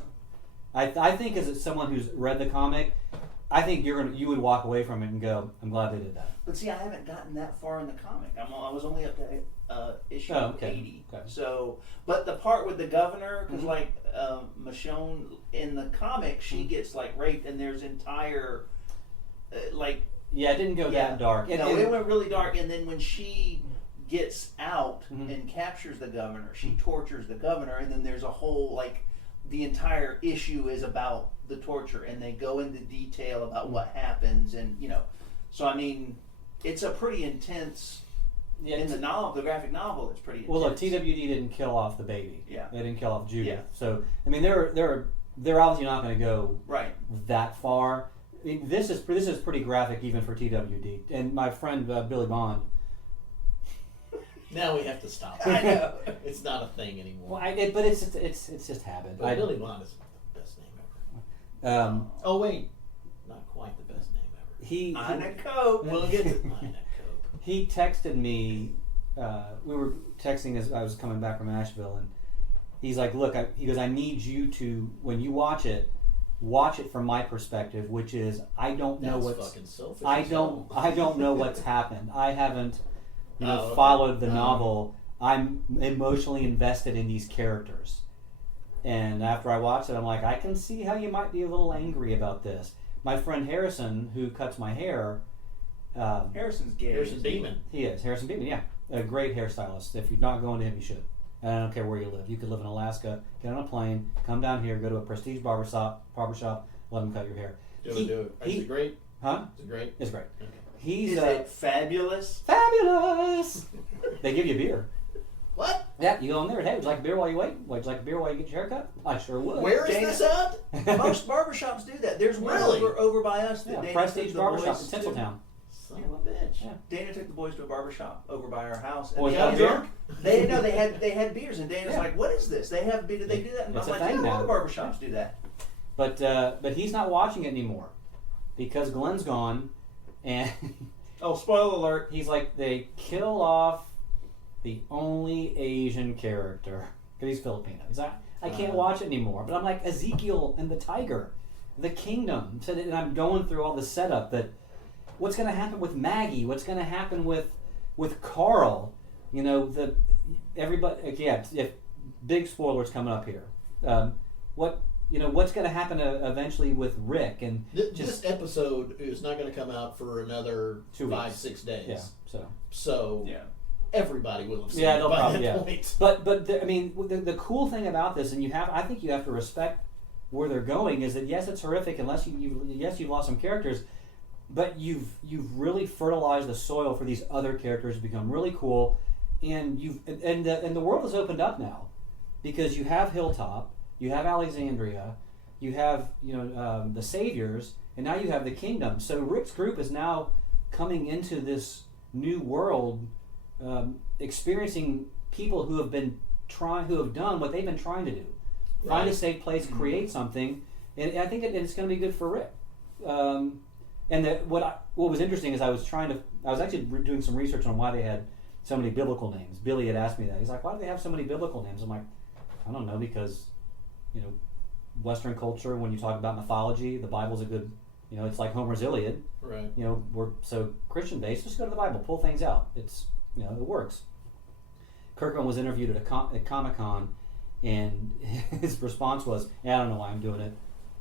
I think as someone who's read the comic, I think you would walk away from it and go, I'm glad they did that. But see, I haven't gotten that far in the comic. I was only up to issue 80. Okay. So, but the part with the governor, because like Michonne in the comic, she gets like raped, and there's entire Yeah, it didn't go that dark. It went really dark, and then when she gets out and captures the governor, she tortures the governor, and then there's a whole the entire issue is about the torture, and they go into detail about what happens, and so I mean, it's a pretty intense. In the novel, the graphic novel, it's pretty intense. Well, look, TWD didn't kill off the baby. Yeah, they didn't kill off Judith. Yeah. So I mean, they're obviously not going to go that far. I mean, this is pretty graphic even for TWD. And my friend Billy Bond. Now we have to stop. I know. It's not a thing anymore. Well, but it's just habit. But Billy Bond is the best name ever. Oh wait, not quite the best name ever. Ina Cope. We'll get to Ina Cope. He texted me. We were texting as I was coming back from Asheville, and he's like, "Look," he goes, "I need you to, when you watch it from my perspective, which is I don't know what's fucking selfish. I don't know what's happened. I haven't." Followed the novel. I'm emotionally invested in these characters, and after I watched it, I'm like, I can see how you might be a little angry about this. My friend Harrison, who cuts my hair, Harrison's gay. Harrison Beeman. He is Harrison Beeman. Yeah, a great hairstylist. If you're not going to him, you should. And I don't care where you live. You could live in Alaska, get on a plane, come down here, go to a prestige barbershop, let him cut your hair. Do it. Is it great? Huh? Is it great? It's great. Okay. Is it fabulous? Fabulous! They give you beer. What? Yeah, you go in there and, hey, would you like a beer while you wait? Would you like a beer while you get your haircut? I sure would. Where is this at? Most barbershops do that. There's one over by us. That Prestige Barbershop in Tinseltown. Son of a bitch. Yeah. Dana took the boys to a barbershop over by our house. Boys and got beer? They had beers, and Dana's like, "What is this? They have beer? Do they do that?" And It's I'm a like, thing "Yeah, all now. the barbershops do that." But he's not watching it anymore because Glenn's gone, and oh, spoiler alert! He's like, they kill off the only Asian character because he's Filipino. He's like, I can't watch it anymore. But I'm like, Ezekiel and the tiger, the kingdom. So and I'm going through all the setup that what's going to happen with Maggie, what's going to happen with Carl. Everybody. Yeah, if big spoilers coming up here. What's going to happen eventually with Rick and this episode is not going to come out for another 5-6 days. Yeah. So yeah. Everybody will have seen yeah, it they'll by probably, that yeah. point. But the cool thing about this, and I think you have to respect where they're going, is that yes, it's horrific. Unless you've lost some characters, but you've really fertilized the soil for these other characters to become really cool, and the world has opened up now, because you have Hilltop, you have Alexandria, you have the Saviors, and now you have the Kingdom. So Rick's group is now coming into this new world. Experiencing people who have done what they've been trying to do, find a safe place, create something, and I think it's going to be good for Rick. What was interesting is I was actually doing some research on why they had so many biblical names. Billy had asked me that. He's like, why do they have so many biblical names? I'm like, I don't know, because Western culture, when you talk about mythology, the Bible's a good. It's like Homer's Iliad. Right. We're so Christian based. Just go to the Bible, pull things out. It's it works. Kirkman was interviewed at Comic-Con, and his response was, I don't know why I'm doing it.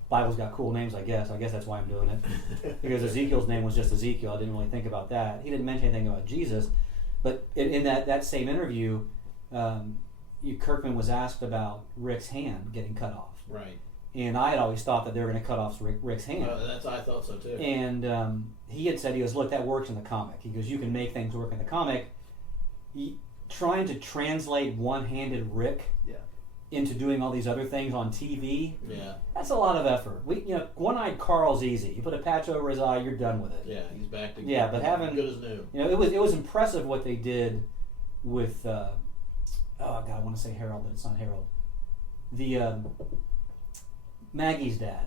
Bible's got cool names, I guess. I guess that's why I'm doing it. Because Ezekiel's name was just Ezekiel. I didn't really think about that. He didn't mention anything about Jesus. But in that same interview, Kirkman was asked about Rick's hand getting cut off. Right. And I had always thought that they were going to cut off Rick's hand. I thought so too. And he had said, he goes, look, that works in the comic. He goes, you can make things work in the comic. Trying to translate one-handed Rick into doing all these other things on TV, that's a lot of effort. One-eyed Carl's easy. You put a patch over his eye, you're done with it. Yeah, he's back to but having good as new. It was impressive what they did with I want to say Harold, but it's not Harold. The Maggie's dad.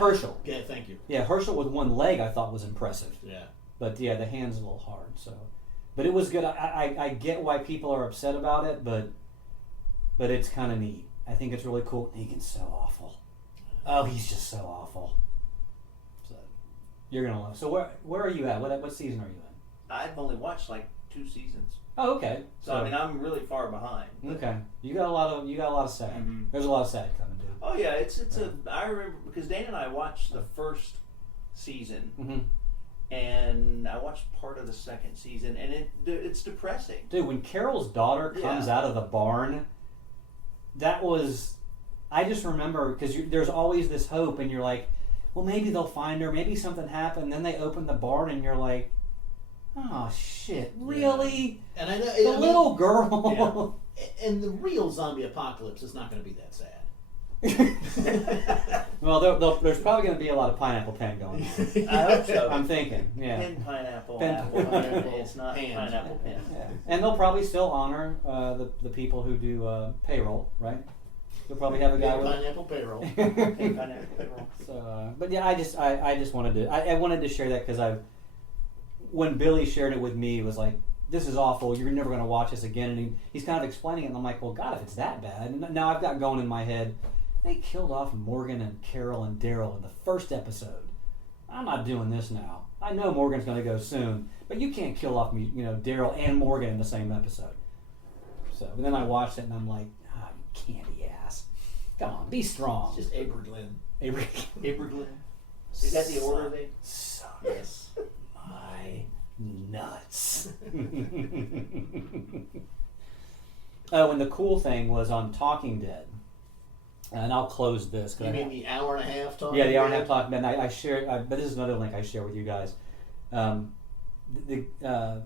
Herschel. Yeah, thank you. Yeah, Herschel with one leg I thought was impressive. Yeah. But yeah, the hand's a little hard. So, but it was good. I get why people are upset about it, but it's kind of neat. I think it's really cool. Negan's so awful. Oh, he's just so awful. So you're gonna love. So where are you at? What season are you in? I've only watched like 2 seasons. Oh, okay. So I mean, I'm really far behind. Okay, you got a lot of sad. Mhm. There's a lot of sad coming, dude. Oh yeah, I remember because Dana and I watched the first season, and I watched part of the second season, and it's depressing. Dude, when Carol's daughter comes out of the barn, that was. I just remember because there's always this hope, and you're like, well, maybe they'll find her, maybe something happened. And then they open the barn, and you're like, oh shit, really? And I know the little girl. Yeah. And the real zombie apocalypse is not going to be that sad. Well, there's probably going to be a lot of pineapple pen going on. I hope so. I'm thinking, yeah. Pen, pineapple, Pen, apple. pineapple, It's not pen. pineapple pen. Yeah. And they'll probably still honor the people who do payroll, right? You'll probably have a guy with pineapple payroll. Pineapple payroll. So, but yeah, I just wanted to I wanted to share that because when Billy shared it with me, it was like, this is awful. You're never going to watch this again. And he's kind of explaining it, and I'm like, well, God, if it's that bad. And now I've got going in my head, they killed off Morgan and Carol and Daryl in the first episode. I'm not doing this now. I know Morgan's going to go soon, but you can't kill off Daryl and Morgan in the same episode. So and then I watched it, and I'm like, you candy ass. Come on, be strong. It's just Aberglin. Aberglin. Is that the order they? Yes. My nuts. Oh, and the cool thing was on Talking Dead, and I'll close this. You mean the hour and a half talking? Yeah, the hour and a half Talking Dead. I shared, but this is another link I share with you guys. The guy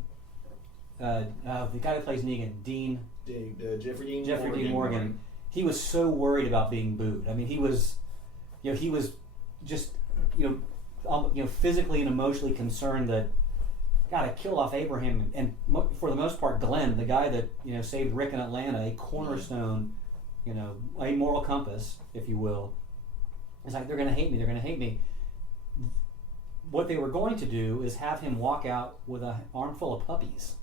that plays Negan, Jeffrey Dean Morgan. He was so worried about being booed. I mean, he was just physically and emotionally concerned that God, I killed off Abraham and for the most part Glenn, the guy that saved Rick in Atlanta, a cornerstone, a moral compass, if you will. It's like they're going to hate me. They're going to hate me. What they were going to do is have him walk out with an armful of puppies,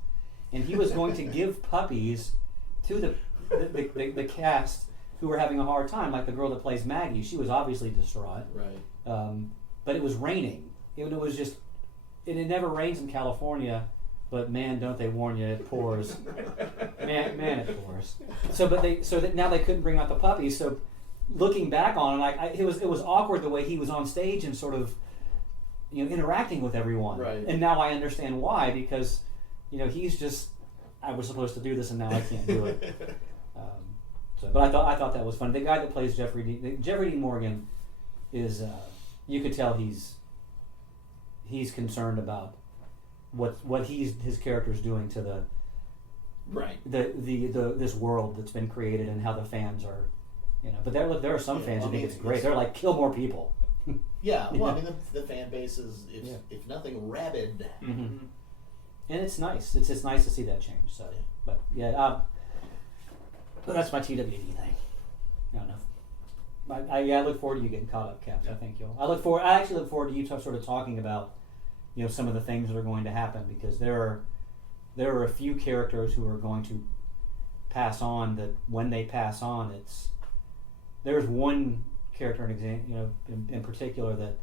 and he was going to give puppies to the cast who were having a hard time, like the girl that plays Maggie. She was obviously distraught. Right. But it was raining. It was just. It never rains in California, but man, don't they warn you? It pours. man, it pours. So that now they couldn't bring out the puppies. So looking back on it, it was awkward the way he was on stage and sort of interacting with everyone. Right. And now I understand why, because he's just, I was supposed to do this and now I can't do it. But I thought that was fun. The guy that plays Jeffrey Dean Morgan is you could tell he's concerned about what his character's doing to the this world that's been created and how the fans are, But there are some fans who think it's great. They're like, kill more people. Yeah, well, I mean the fan base is if nothing rabid. Mm-hmm. And it's nice. It's nice to see that change. So, but yeah, but that's my TWD thing. I don't know. I look forward to you getting caught up, Caps. I think you'll. I actually look forward to you sort of talking about, some of the things that are going to happen, because there are a few characters who are going to pass on. That when they pass on, there's one character in particular that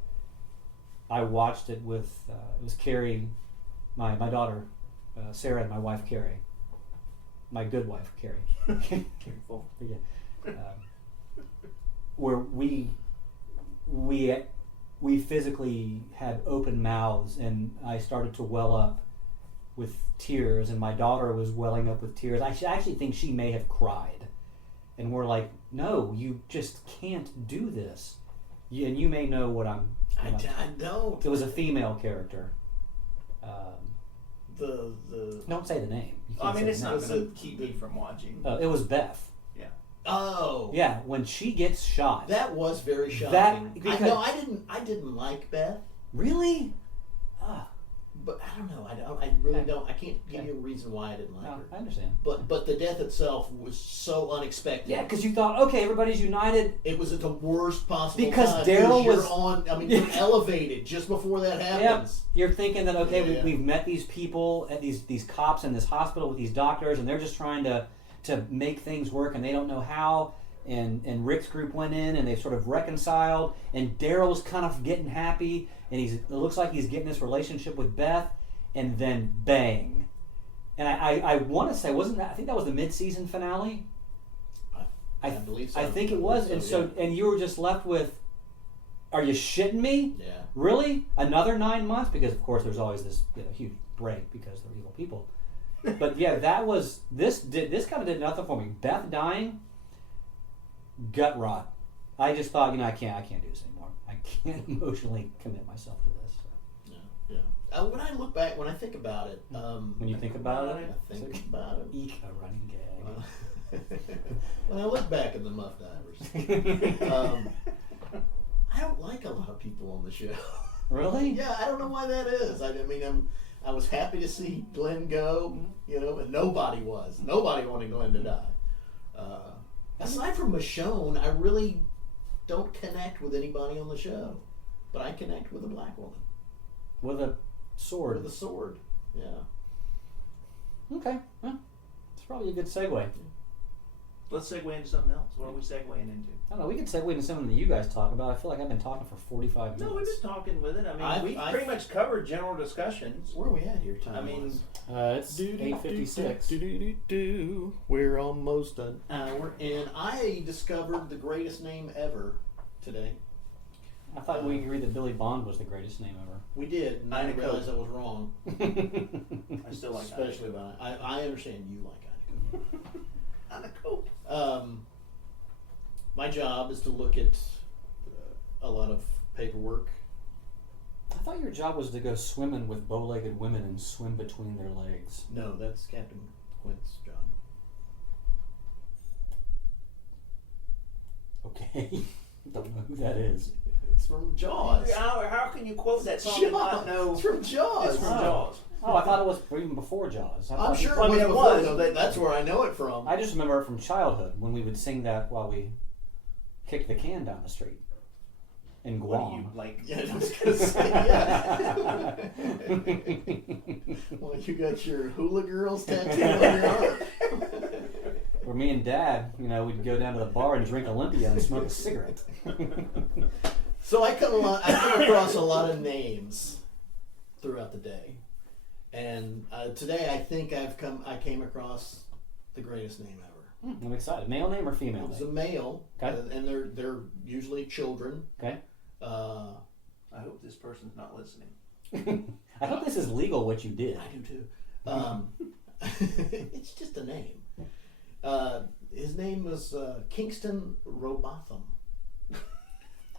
I watched it with. It was Carrie, my daughter, Sarah, and my wife Carrie, my good wife Carrie. Careful. Yeah. Where we physically had open mouths, and I started to well up with tears, and my daughter was welling up with tears. I actually think she may have cried, and we're like, no, you just can't do this. And you may know what I'm. I don't. It was a female character. Don't say the name. I mean, it's not going to keep me from watching. It was Beth. Oh. Yeah, when she gets shot. That was very shocking. Because I didn't like Beth. Really? but I don't know. I really don't. I can't give you a reason why I didn't like her. I understand. But the death itself was so unexpected. Yeah, because you thought, okay, everybody's united. It was at the worst possible because time. Daryl was on. I mean, you're elevated just before that happens. Yep. You're thinking that we've met these people at these cops in this hospital with these doctors, and they're just trying to make things work, and they don't know how. And Rick's group went in, and they sort of reconciled, and Daryl's kind of getting happy, and it looks like he's getting this relationship with Beth, and then bang. And I want to say, wasn't that? I think that was the mid-season finale. I believe so. I think it was, and you were just left with, are you shitting me? Yeah. Really? Another 9 months? Because of course there's always this huge break because they're evil people. But yeah, this kind of did nothing for me. Beth dying. Gut rot. I just thought, I can't do this anymore. I can't emotionally commit myself to this. So. Yeah. When I look back, when I think about it, when you think about it, I think about it. Eek, a running gag. When I look back at the Muff Divers, I don't like a lot of people on the show. Really? Yeah, I don't know why that is. I mean, I was happy to see Glenn go, and nobody wanted Glenn to die. Aside from Michonne, I really don't connect with anybody on the show, but I connect with a black woman with a sword. With a sword, yeah. Okay, well, it's probably a good segue. Let's segue into something else. What are we segueing into? I don't know. We could segue into something that you guys talk about. I feel like I've been talking for 45 minutes. No, we've been talking with it. I mean, we pretty much covered general discussions. Where are we at here, time? I mean, it's 8:56. We're almost an hour in. I discovered the greatest name ever today. I thought we agreed that Billy Bond was the greatest name ever. We did, and I realized I was wrong. I still like especially about it. I understand you like Idaho. My job is to look at a lot of paperwork. I thought your job was to go swimming with bow-legged women and swim between their legs. No, that's Captain Quint's job. Okay. Don't know who that is. It's from Jaws. How can you quote that song and not know? It's from Jaws. It's from Jaws. Oh, I thought it was even before Jaws. I'm sure it was. That's where I know it from. I just remember it from childhood when we would sing that while we kicked the can down the street in Guam. What do you like? Yeah, I was gonna say yeah. Well, you got your hula girls tattoo on your arm. Where me and Dad, we'd go down to the bar and drink Olympia and smoke a cigarette. So I come across a lot of names throughout the day, and today I think I came across the greatest name ever. I'm excited. Male name or female name? It's a male, okay. And they're usually children. Okay. I hope this person's not listening. I hope this is legal. What you did. I do too. It's just a name. His name was Kingston Robotham.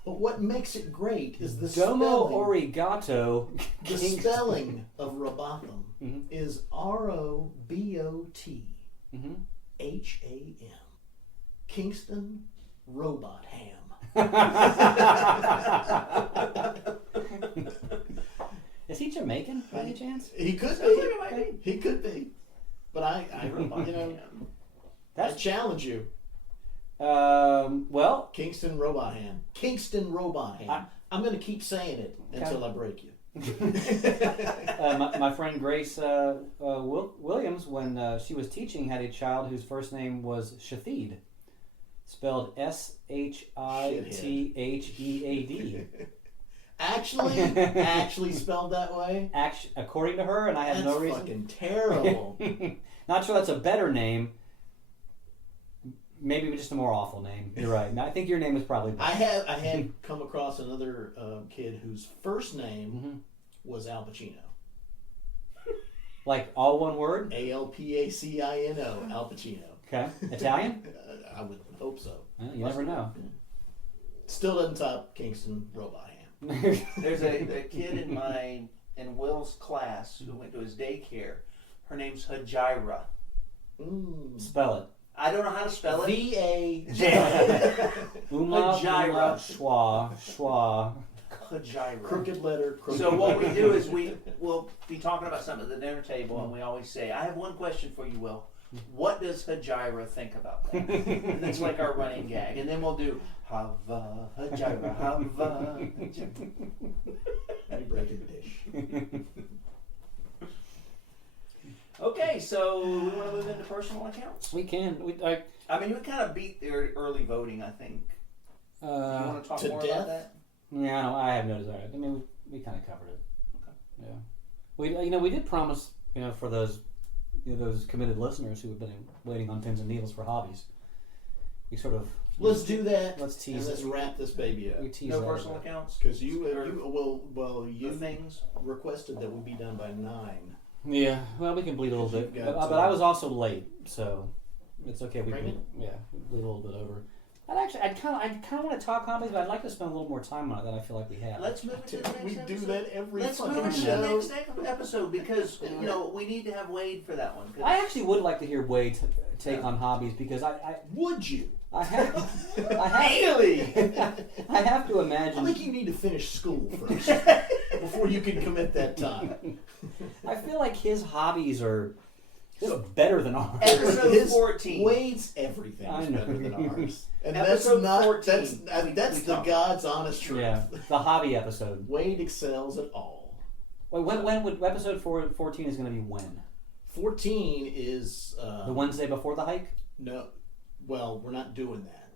But what makes it great is the Domo spelling. Origato. The spelling of Robotham is ROBOT HAM. Kingston Robot Ham. Is he Jamaican by any chance? He could be. He could be. But I challenge you. Well, Kingston Robot Ham. Kingston Robot Ham. I'm going to keep saying it until I break you. My friend Grace Williams, when she was teaching, had a child whose first name was Shahid, spelled SHITHEAD. Actually spelled that way? According to her, and I have no reason. That's fucking terrible. Not sure that's a better name. Maybe just a more awful name. You're right. I think your name is probably better. I had come across another kid whose first name was Al Pacino. Like all one word? ALPACINO. Al Pacino. Okay. Italian? I would hope so. Well, you never know. Still doesn't top Kingston Robot Ham. There's a kid in Will's class who went to his daycare. Her name's Hajira. Spell it. I don't know how to spell it. VA. Umlaut, schwa. Hejira. Crooked letter. Crooked So what we letter. do is we'll be talking about something at the dinner table, and we always say, "I have one question for you, Will. What does Hejira think about that?" And that's like our running gag. And then we'll do Hava Hejira, Hava Hejira. You break a dish. Okay, so we want to move into personal accounts. We can. I mean, we kind of beat the early voting, I think. You want to talk to more death? about that? Yeah, I have no desire. I mean, we kind of covered it. Okay. Yeah. We did promise, for those committed listeners who have been waiting on pins and needles for hobbies. We sort of Let's do that. Let's tease. And let's wrap this baby up. We tease No that personal a bit. accounts. Because you The things. requested that we be done by 9. Yeah. Well, we can bleed a little bit, You've got but I was also late, so it's okay. We Bring bleed, we bleed a little bit over. I kind of want to talk hobbies, but I'd like to spend a little more time on it than I feel like we have. Let's move into the next We episode. do that every Let's move fucking into show. the next episode because we need to have Wade for that one. 'Cause I actually would like to hear Wade's take on hobbies because Would you? I have Really? I have to I imagine. think you need to finish school first before you can commit that time. I feel like his hobbies are just better than ours. Episode His 14. Wade's everything I is know. better than ours, and Episode that's not 14. that's We the talked. God's honest truth. Yeah, the hobby episode. Wade excels at all. Wait, when would episode 14 is going to be when? 14 is The Wednesday before the hike? no. Well, we're not doing that.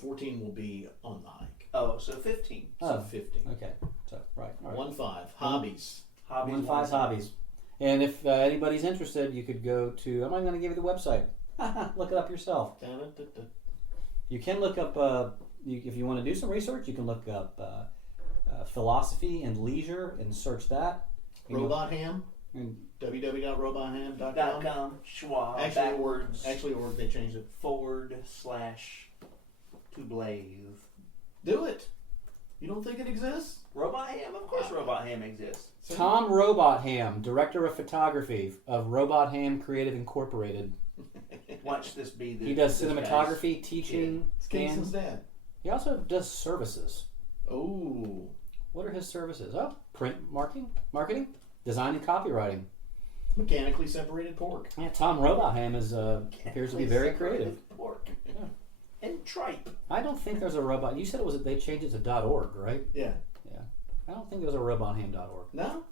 14 will be on the hike. Oh, so 15. So 15. Okay, so right. All right. 1-5 hobbies. Hobbies. 1-5 hobbies. And if anybody's interested, you could go to. I'm not going to give you the website. Look it up yourself. Da-da-da-da. You can look up. If you want to do some research, you can look up philosophy and leisure and search that. Robot Ham. And www.robotham.com. .com. Schwab. Actually, backwards. or they changed it. / to Blaze. Do it. You don't think it exists? Robot Ham? Of course Robot Ham exists. Tom Robotham, director of photography of Robot Ham Creative Incorporated. Watch this be the. He does this cinematography, teaching, It's Kingston's and dad. he also does services. Oh. What are his services? Oh, print marketing, design and copywriting. Mechanically separated pork. Yeah, Tom Robotham appears to be very creative. Pork. Yeah. And tripe. I don't think there's a robot. You said they changed it to .org, right? Yeah. Yeah. I don't think there's a robotham.org. No?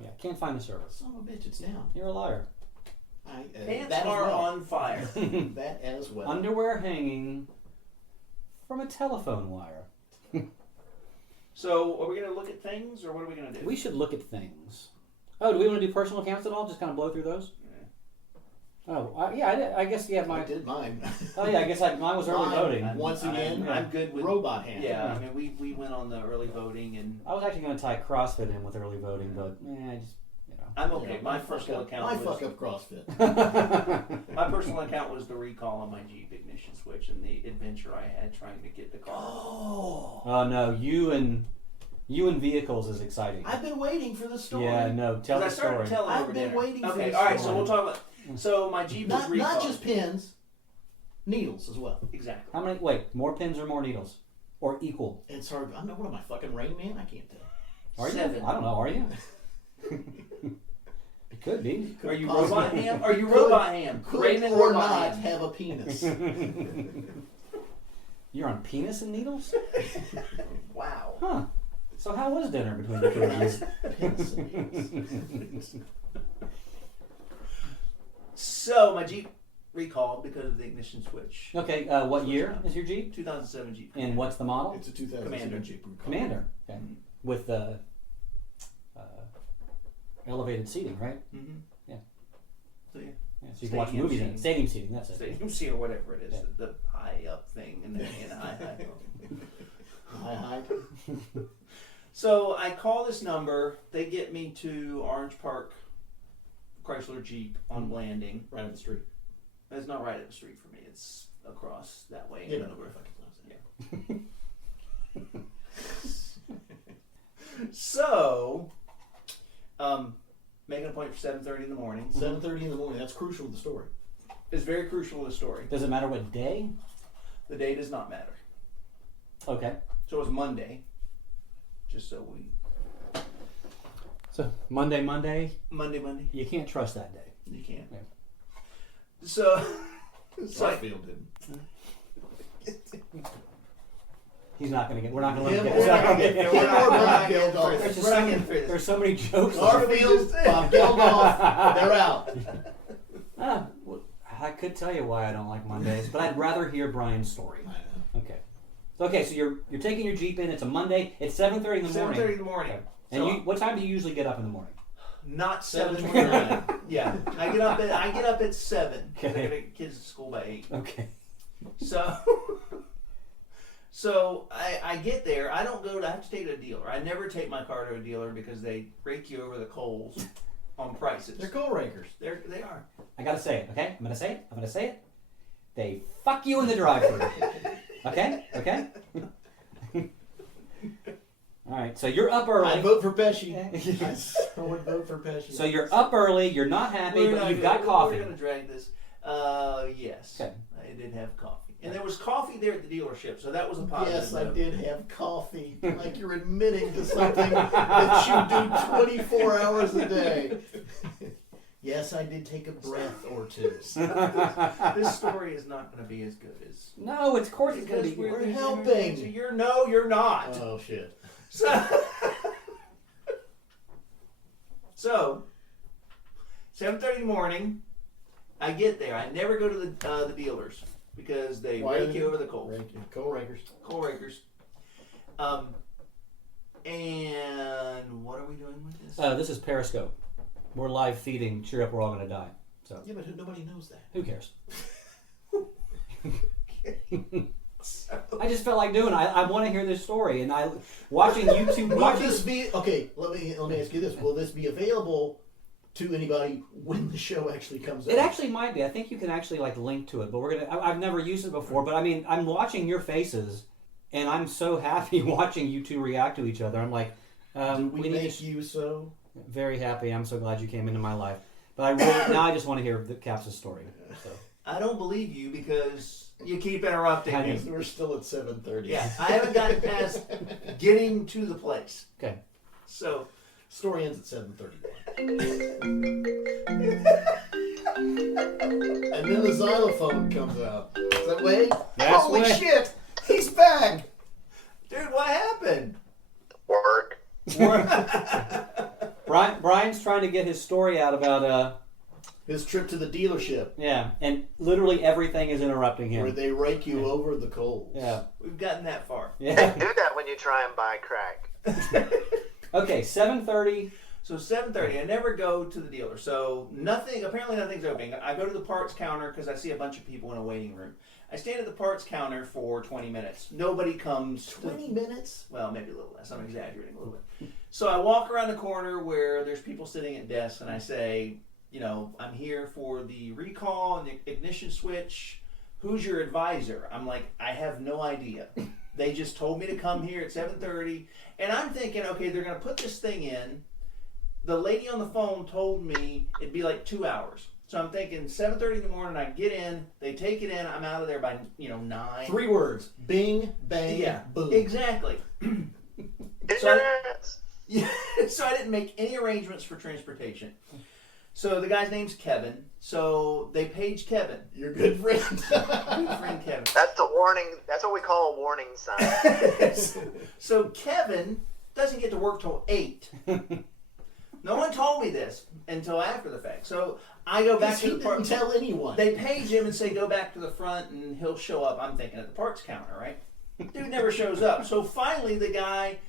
Yeah, can't find the service. Son of a bitch, it's down. You're a liar. Pants that are as well. on fire. That as well. Underwear hanging from a telephone wire. So, are we going to look at things, or what are we going to do? We should look at things. Oh, do we want to do personal accounts at all? Just kind of blow through those? Yeah. Oh, I guess you have I mine. did mine. Oh, yeah, I guess mine was early Mine. voting. Once again, I'm good with Robot Ham. Yeah, I mean, we went on the early voting, and I was actually going to tie CrossFit in with early voting, but I just, I'm okay. Yeah, My personal account My was fuck up CrossFit. my personal account was the recall on my Jeep ignition switch and the adventure I had trying to get the car. Oh no, you and vehicles is exciting. I've been waiting for the story. Yeah, no, tell the I started story. telling I've over been dinner. waiting for Okay, this all right. So story. we'll talk about. So my Jeep was Not recalled. just pins, needles as well. Exactly. How many? Wait, more pins or more needles, or equal? It's hard. I'm not one of my fucking Rain Man. I can't tell. Are 7. you? I don't know. Are you? It could be. Are you Possibly. Robot Ham? Are you Could- Robot Ham? Could Raymond or Robot not Ham. have a penis. You're on penis and needles? Wow. Huh. So how was dinner between the two of you? Penis and needles. So my Jeep recalled because of the ignition switch. Okay, what year is your Jeep? 2007 Jeep. And what's the model? It's a 2007 Commander. Jeep. Commander. Okay. With elevated seating, right? Mm-hmm. Yeah. So yeah. Yeah, so you can watch Stadium movies in it. seating. Stadium seating, that's it. Stadium seat or whatever it is, Yeah. the high up thing, and then high. Hi. So I call this number. They get me to Orange Park Chrysler Jeep on Blanding. Right up the street. It's not right up the street for me. It's across that way. You in know Dover. where fucking So, make an appointment for 7:30 in the morning. 7:30 in the morning. That's crucial to the story. It's very crucial to the story. Does it matter what day? The day does not matter. Okay. So it was Monday. just so we. So Monday. Monday. You can't trust that day. You can't. Yeah. So. Garfield didn't. He's not going to get. We're not going to let him We're not gonna get. get- We're not Geldof. getting through this. There's so many jokes. Garfield, Bob Geldof, they're out. Well, I could tell you why I don't like Mondays, but I'd rather hear Brian's story. Okay. Okay, so you're taking your Jeep in. It's a Monday. It's 7:30 in the morning. 7:30 in the morning. Okay. And what time do you usually get up in the morning? Not 7:29. Yeah, I get up at 7. Okay. I gotta get kids to school by 8. Okay. So I get there. I don't go to. I have to take it to a dealer. I never take my car to a dealer because they rake you over the coals on prices. They're coal rakers. They are. I gotta say it. Okay. I'm gonna say it. They fuck you in the drive-thru. Okay. All right. So you're up early. I vote for Pesci. I would vote for Pesci. So you're up early. You're not happy, but you've got coffee. We're gonna drag this. Yes. Okay. I did have coffee, and there was coffee there at the dealership, so that was a positive. Yes, I note. did have coffee. Like you're admitting to something that you do 24 hours a day. Yes, I did take a breath or two. This story is not going to be as good as. No, of course it's gonna be. We're helping. You're not. Oh shit. So 7:30 in the morning, I get there. I never go to the dealers because they rake you over the coals. Coal rakers. Coal rakers. And what are we doing with this? This is Periscope. We're live feeding. Cheer up, we're all gonna die. So Yeah, but nobody knows that. who cares? I just felt like doing. I want to hear this story, and watching YouTube. Will this be okay? Let me ask you this: will this be available to anybody when the show actually comes out? It actually might be. I think you can actually link to it, but we're gonna. I've never used it before, but I mean, I'm watching your faces, and I'm so happy watching you two react to each other. I'm like, we make you so very happy. I'm so glad you came into my life. But I really now I just want to hear the Caps' story. So. I don't believe you because you keep interrupting me. We're still at 7:30. Yeah, I haven't gotten past getting to the place. Okay. So, story ends at 7:31. And then the xylophone comes out. Is that Wade? That's Holy Wade. shit! He's back! dude, what happened? Work. Brian's trying to get his story out about his trip to the dealership. Yeah, and literally everything is interrupting him. Where they rake you over the coals. Yeah. We've gotten that far. Yeah. They do that when you try and buy crack. Okay, 7:30. So 7:30, I never go to the dealer. So apparently nothing's opening. I go to the parts counter because I see a bunch of people in a waiting room. I stand at the parts counter for 20 minutes. Nobody comes. 20 minutes? Well, maybe a little less. I'm exaggerating a little bit. So I walk around the corner where there's people sitting at desks and I say, I'm here for the recall and the ignition switch. Who's your advisor? I'm like, I have no idea. They just told me to come here at 7:30. And I'm thinking, okay, they're going to put this thing in. The lady on the phone told me it'd be like 2 hours. So I'm thinking 7:30 in the morning, I get in, they take it in, I'm out of there by 9. 3 words. Bing, bang, yeah, boom. Exactly. So I didn't make any arrangements for transportation. So the guy's name's Kevin. So they page Kevin. Your good friend. Good friend Kevin. That's the warning. That's what we call a warning sign. So Kevin doesn't get to work till 8. No one told me this until after the fact. So I go back to the parts. Didn't tell anyone. They page him and say, go back to the front and he'll show up. I'm thinking at the parts counter, right? Dude never shows up. So finally the guy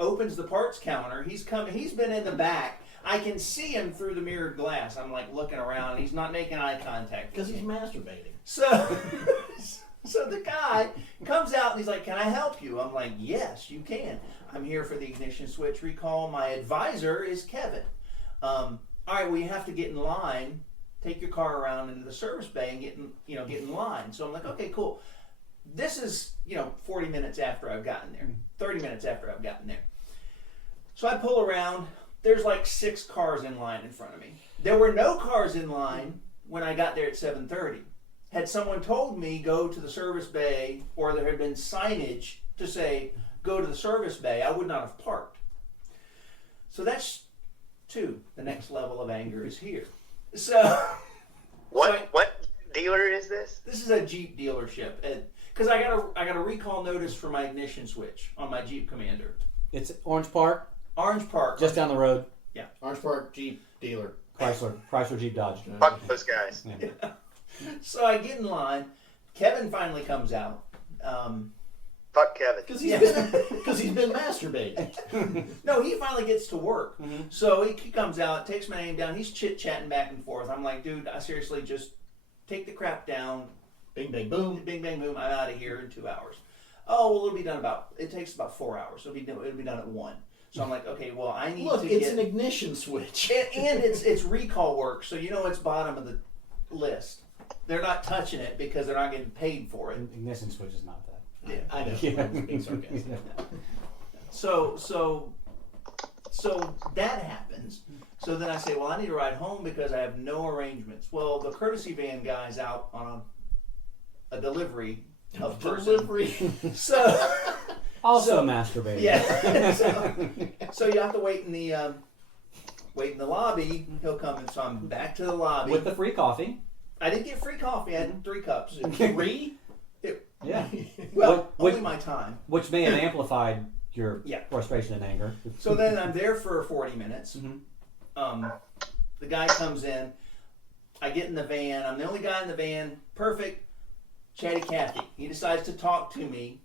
opens the parts counter. He's coming. He's been in the back. I can see him through the mirrored glass. I'm like looking around. He's not making eye contact. Because he's masturbating. So the guy comes out and he's like, can I help you? I'm like, yes, you can. I'm here for the ignition switch recall. My advisor is Kevin. All right, well, you have to get in line, take your car around into the service bay and get in line. So I'm like, okay, cool. This is, 40 minutes after I've gotten there, 30 minutes after I've gotten there. So I pull around. There's like 6 cars in line in front of me. There were no cars in line when I got there at 7:30. Had someone told me go to the service bay, or there had been signage to say go to the service bay, I would not have parked. So that's 2. The next level of anger is here. So What dealer is this? this is a Jeep dealership, because I got a recall notice for my ignition switch on my Jeep Commander. It's Orange Park, Orange Park, just down the road. Orange Park Jeep dealer. Chrysler Jeep Dodge. Fuck those guys. Yeah. So I get in line. Kevin finally comes out. Fuck Kevin. Because he's been masturbating. No, he finally gets to work. So he comes out, takes my name down. He's chit-chatting back and forth. I'm like, dude, I seriously just take the crap down. Bing, bang, boom. Bing, bang, boom. I'm out of here in 2 hours. Oh, well, it'll be done it takes about 4 hours. It'll be done at 1. So I'm like, okay, well, I need to it's an ignition switch. and it's recall work, so it's bottom of the list. They're not touching it because they're not getting paid for it. Ignition switch is not that. Yeah. I know. Yeah. I'm being sarcastic. So that happens. So then I say, well, I need to ride home because I have no arrangements. Well, the courtesy van guy's out on a delivery of person. So Also masturbating. yeah. So you have to wait in the lobby. He'll come, and so I'm back to the lobby With the free coffee. I did get free coffee. I had 3 cups. 3? Yeah. Well, Which- only my time. Which may have amplified your Yeah. frustration and anger. So then I'm there for 40 minutes. The guy comes in. I get in the van. I'm the only guy in the van. Perfect. Chatty Cathy. He decides to talk to me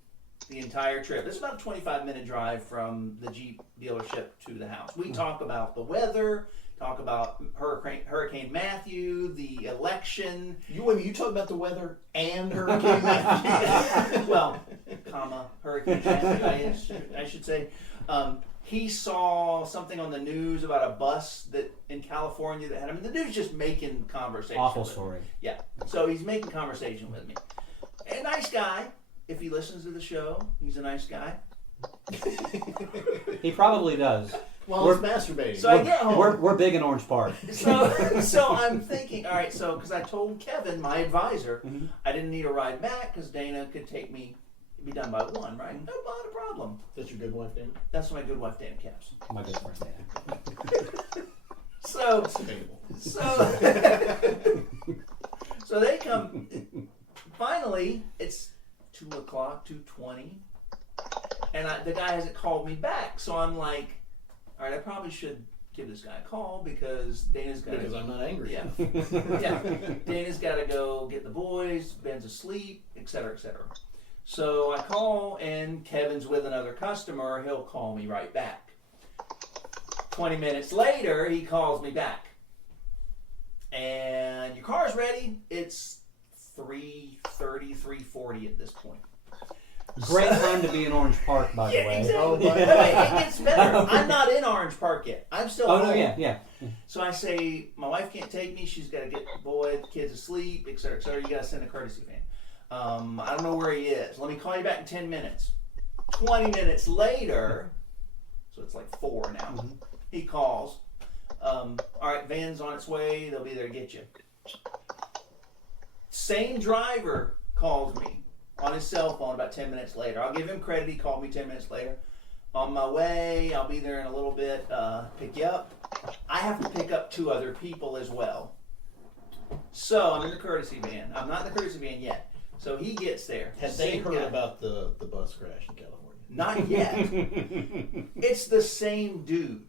the entire trip. It's about a 25-minute drive from the Jeep dealership to the house. We talk about the weather, talk about Hurricane Matthew, the election. You talk about the weather and Hurricane Matthew. Well, Hurricane Matthew, I should say. He saw something on the news about a bus that in California that had the dude's just making conversation. Awful with story. Me. Yeah. So he's making conversation with me. A nice guy. If he listens to the show, he's a nice guy. He probably does. While he's masturbating. So I get home. We're big in Orange Park. So I'm thinking, all right, because I told Kevin, my advisor, I didn't need a ride back because Dana could take me, be done by 1, right? No, not a problem. That's your good wife, Dana? That's my good wife, Dana Caps. My good friend Dana. So they come. Finally, it's 2:00, 2:20, and the guy hasn't called me back. So I'm like, all right, I probably should give this guy a call because Dana's got. Because I'm not angry. Yeah, yeah. Dana's got to go get the boys. Ben's asleep, etc., etc. So I call, and Kevin's with another customer. He'll call me right back. 20 minutes later, he calls me back. And your car's ready. It's 3:30, 3:40 at this point. Great time to be in Orange Park, by the way. Exactly. Oh, Wait, it gets better. I'm not in Orange Park yet. I'm still Oh, home. no, yeah. So I say, my wife can't take me. She's got to get the boy, the kids asleep, etc., etc. You got to send a courtesy van. I don't know where he is. Let me call you back in 10 minutes. 20 minutes later, so it's like 4 now, he calls. All right, van's on its way. They'll be there to get you. Same driver calls me on his cell phone about 10 minutes later. I'll give him credit. He called me 10 minutes later. On my way, I'll be there in a little bit, pick you up. I have to pick up 2 other people as well. So I'm in the courtesy van. I'm not in the courtesy van yet. So he gets there. Have they heard about the bus crash in California? Not yet. It's the same dude.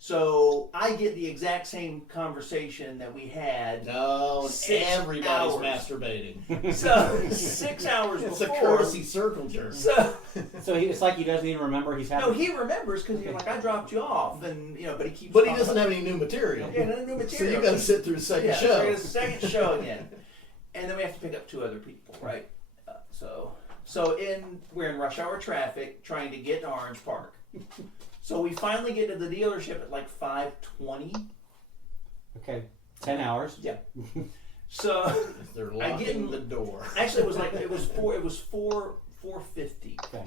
So I get the exact same conversation that we had. No, 6 everybody's hours. masturbating. So 6 hours It's before. a courtesy circle jerk. So it's like he doesn't even remember he's having. no, he remembers because he's like, I dropped you off, and but he keeps. But he talking. doesn't have any new material. Yeah, no new material. So you got to sit through the second So show. it's the second show again, and then we have to pick up 2 other people, right? We're in rush hour traffic trying to get to Orange Park. So we finally get to the dealership at like 5:20. Okay, 10 hours. Yeah. So They're I get locking in the door. Actually, it was 4:50 Okay.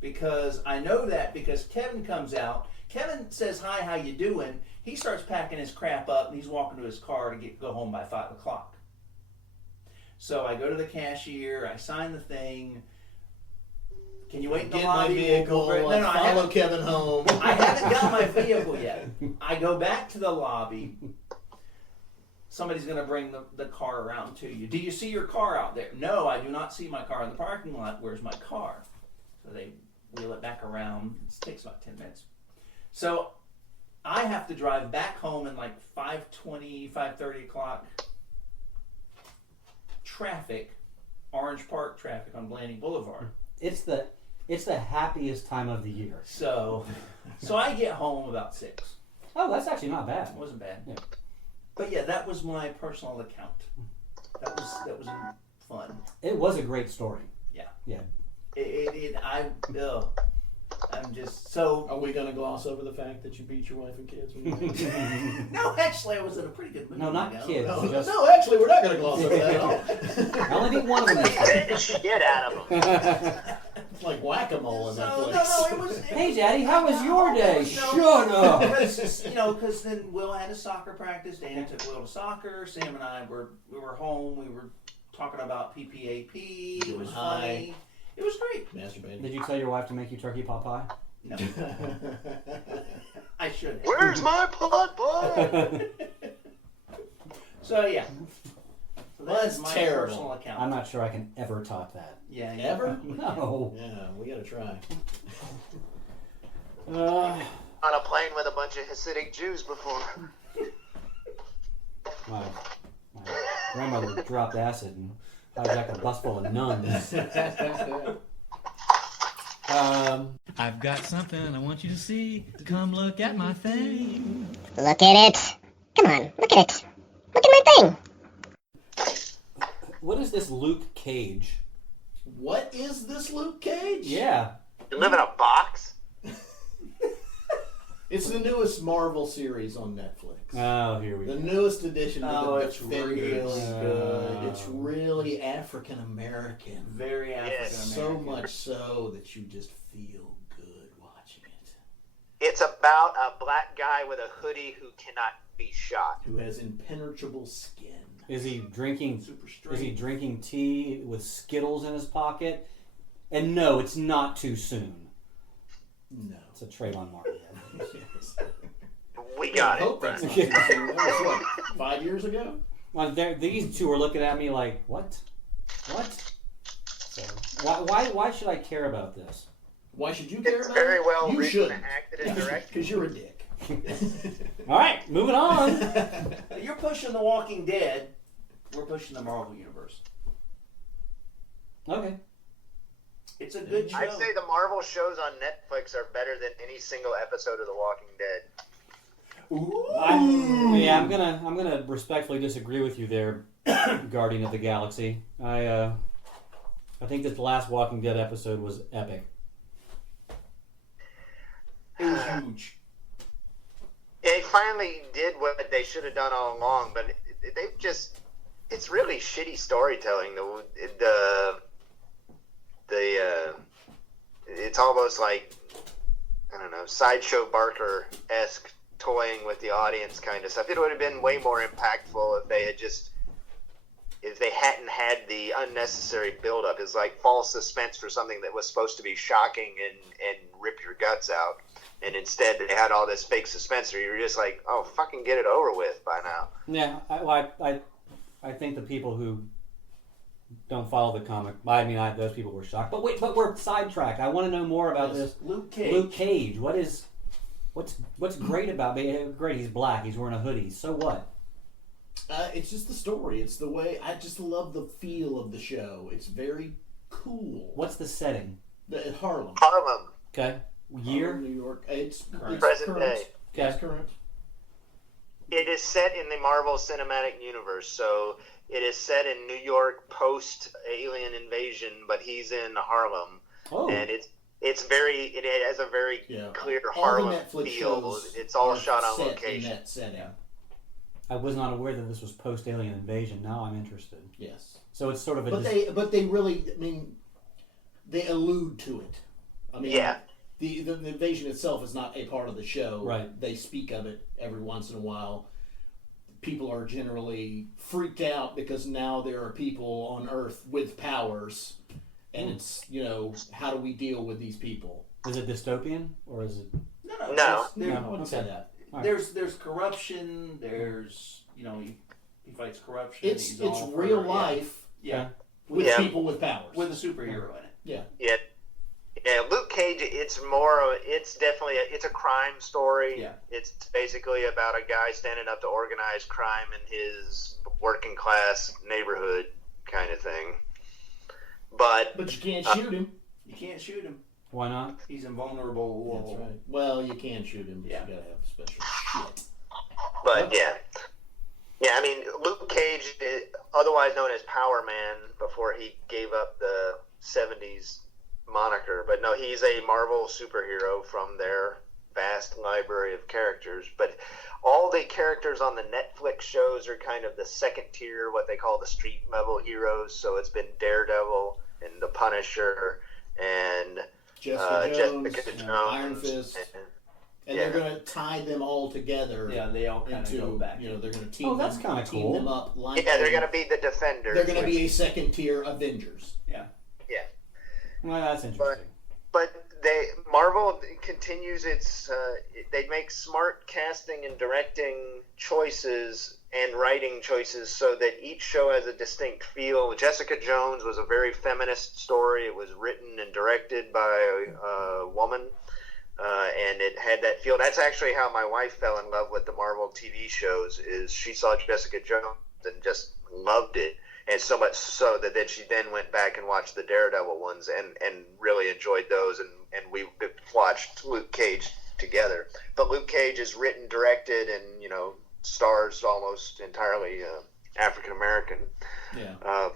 because I know that because Kevin comes out. Kevin says, "Hi, how you doing?" He starts packing his crap up and he's walking to his car to go home by 5 o'clock. So I go to the cashier, I sign the thing. Can you wait in the Get my lobby? vehicle. No, I follow haven't, Kevin home. I haven't got my vehicle yet. I go back to the lobby. Somebody's going to bring the car around to you. Do you see your car out there? No, I do not see my car in the parking lot. Where's my car? So they wheel it back around. It takes about 10 minutes. So I have to drive back home in like 5:20, 5:30 o'clock traffic, Orange Park traffic on Blanding Boulevard. It's the happiest time of the year. So I get home about 6. Oh, that's actually not bad. It wasn't bad. Yeah. But yeah, that was my personal account. That was fun. It was a great story. Yeah. Yeah. I'm just so. Are we going to gloss over the fact that you beat your wife and kids? No, actually, I was in a pretty good mood. No, not kids. No, actually, we're not going to gloss over that at all. I only beat one of them. Beat the shit out of them. It's like whack-a-mole in that No, place. it was. Hey, Daddy, how was your day? No. Shut up. Because then Will had a soccer practice. Dana took Will to soccer. Sam and I were home. We were talking about PPAP. It was funny. It was great. Masturbating. Did you tell your wife to make you turkey pot pie? No. I should have. Where's my pot pie? So yeah. So Well, that's that's my terrible. personal account. I'm not sure I can ever top that. Yeah. Ever? No. Yeah, we got to try. On a plane with a bunch of Hasidic Jews before. My grandmother dropped acid and hijacked a bus full of nuns. I've got something I want you to see. Come look at my thing. Look at it. Come on, look at it. Look at my thing. What is this Luke Cage? What is this, Luke Cage? Yeah. You live in a box? It's the newest Marvel series on Netflix. Oh, here we The go. newest edition of the it's really Defenders. good. It's really African American. Very African American. So much so that you just feel good watching it. It's about a black guy with a hoodie who cannot be shot. Who has impenetrable skin. Is he drinking? Super straight. Is he drinking tea with Skittles in his pocket? And no, it's not too soon. No. It's a Trayvon Martin. We got I hope it. that's not too soon. That was what, 5 years ago? Well, these two are looking at me like, what? What? So, why should I care about this? Why should you care It's about very it? well You written, shouldn't. acted, and directed. Because you're a dick. All right, moving on. You're pushing The Walking Dead. We're pushing the Marvel Universe. Okay. It's a good show. I'd say the Marvel shows on Netflix are better than any single episode of The Walking Dead. I'm gonna respectfully disagree with you there, Guardian of the Galaxy. I think this last Walking Dead episode was epic. It was huge. They finally did what they should have done all along, but they've just, it's really shitty storytelling. It's almost like, I don't know, Sideshow Barker-esque toying with the audience kind of stuff. It would have been way more impactful if they hadn't had the unnecessary build-up. It's like false suspense for something that was supposed to be shocking and rip your guts out. And instead they had all this fake suspense where you're just like, oh, fucking get it over with by now. Yeah, I think the people who don't follow the comic, those people were shocked. But we're sidetracked. I want to know more about this. Luke Cage. Luke Cage. What's great about it? Great, he's black. He's wearing a hoodie. So what? It's just the story. It's the way. I just love the feel of the show. It's very cool. What's the setting? Harlem. Harlem. Okay. Year? Harlem, New York. It's Present current. day. Okay. It's current. It is set in the Marvel Cinematic Universe, so it is set in New York post-alien invasion, but he's in Harlem. Oh. And it has a very clear All the Harlem Netflix feel. shows It's all are shot on set location. in that setting. I was not aware that this was post-alien invasion. Now I'm interested. Yes. So it's sort of a... But they really, they allude to it. Yeah. The invasion itself is not a part of the show. Right. They speak of it every once in a while. People are generally freaked out because now there are people on Earth with powers, and it's how do we deal with these people? Is it dystopian or is it? No. I wouldn't say that. There's corruption. There's he fights corruption. It's real life. Yeah. With people with powers. With a superhero in it. Yeah. Yeah, Luke Cage. It's definitely a crime story. Yeah. It's basically about a guy standing up to organized crime in his working class neighborhood kind of thing. But you can't shoot him. You can't shoot him. Why not? He's invulnerable. That's right. Well, you can shoot him, but you gotta have special shit. But yeah. I mean, Luke Cage, otherwise known as Power Man, before he gave up the '70s moniker. But no, he's a Marvel superhero from their vast library of characters. But all the characters on the Netflix shows are kind of the second tier, what they call the street level heroes. So it's been Daredevil and the Punisher and Jessica Jones, Iron Fist. And they're going to tie them all together. Yeah, they all kind of go back. They're going to team that's kind of cool. them up. They're going to be the Defenders. They're going to be a second tier Avengers. Yeah. Well, that's interesting. But Marvel continues its. They make smart casting and directing choices and writing choices so that each show has a distinct feel. Jessica Jones was a very feminist story. It was written and directed by a woman. And it had that feel. That's actually how my wife fell in love with the Marvel TV shows. Is she saw Jessica Jones and just loved it, and so much so that then she then went back and watched the Daredevil ones and really enjoyed those. And we watched Luke Cage together. But Luke Cage is written, directed, and stars almost entirely African American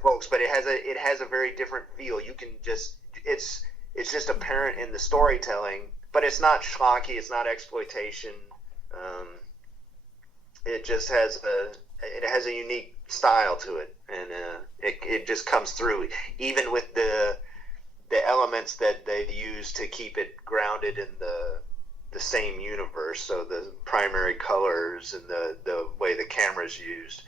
folks. But it has a very different feel. You can just it's just apparent in the storytelling. But it's not schlocky. It's not exploitation. It just has a unique style to it, and it just comes through, even with the elements that they use to keep it grounded in the same universe. So the primary colors and the way the camera's used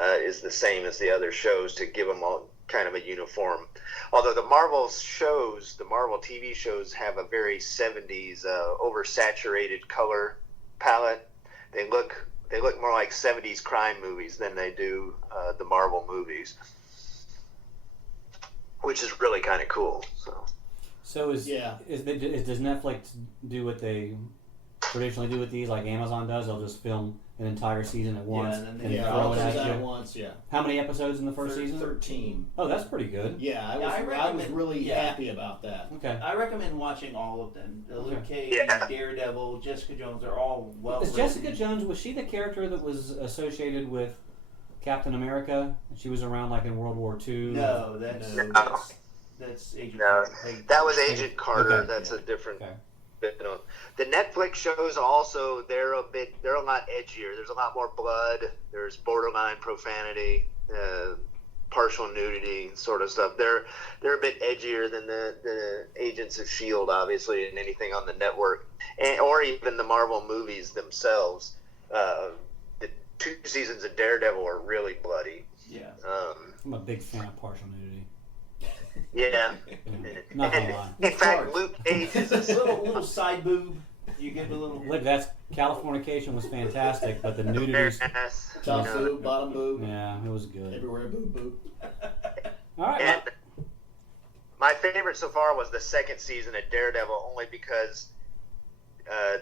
is the same as the other shows to give them all kind of a uniform. Although the Marvel TV shows have a very 70s oversaturated color palette. They look more like 70s crime movies than they do the Marvel movies, which is really kind of cool. So does Netflix do what they traditionally do with these, like Amazon does? They'll just film an entire season at once and throw it at you at once. Yeah. How many episodes in the first season? 13. Oh, that's pretty good. Yeah, I was really happy about that. Okay. I recommend watching all of them. Luke Cage, Daredevil, Jessica Jones are all well written. Jessica Jones, was she the character that was associated with Captain America? She was around like in World War II? No, that's Agent Carter. That was Agent Carter. Okay. That's a different... Okay. The Netflix shows also, they're a lot edgier. There's a lot more blood. There's borderline profanity, partial nudity, sort of stuff. They're a bit edgier than the Agents of S.H.I.E.L.D., obviously, and anything on the network, or even the Marvel movies themselves. The 2 seasons of Daredevil are really bloody. Yeah. I'm a big fan of partial nudity. Yeah. Not gonna lie. In fact, Luke Cage is a little side boob. You get a little. Look, Californication was fantastic, but the nudity. Top boob, bottom boob. Yeah, it was good. Everywhere boob. All right. And my favorite so far was the second season of Daredevil, only because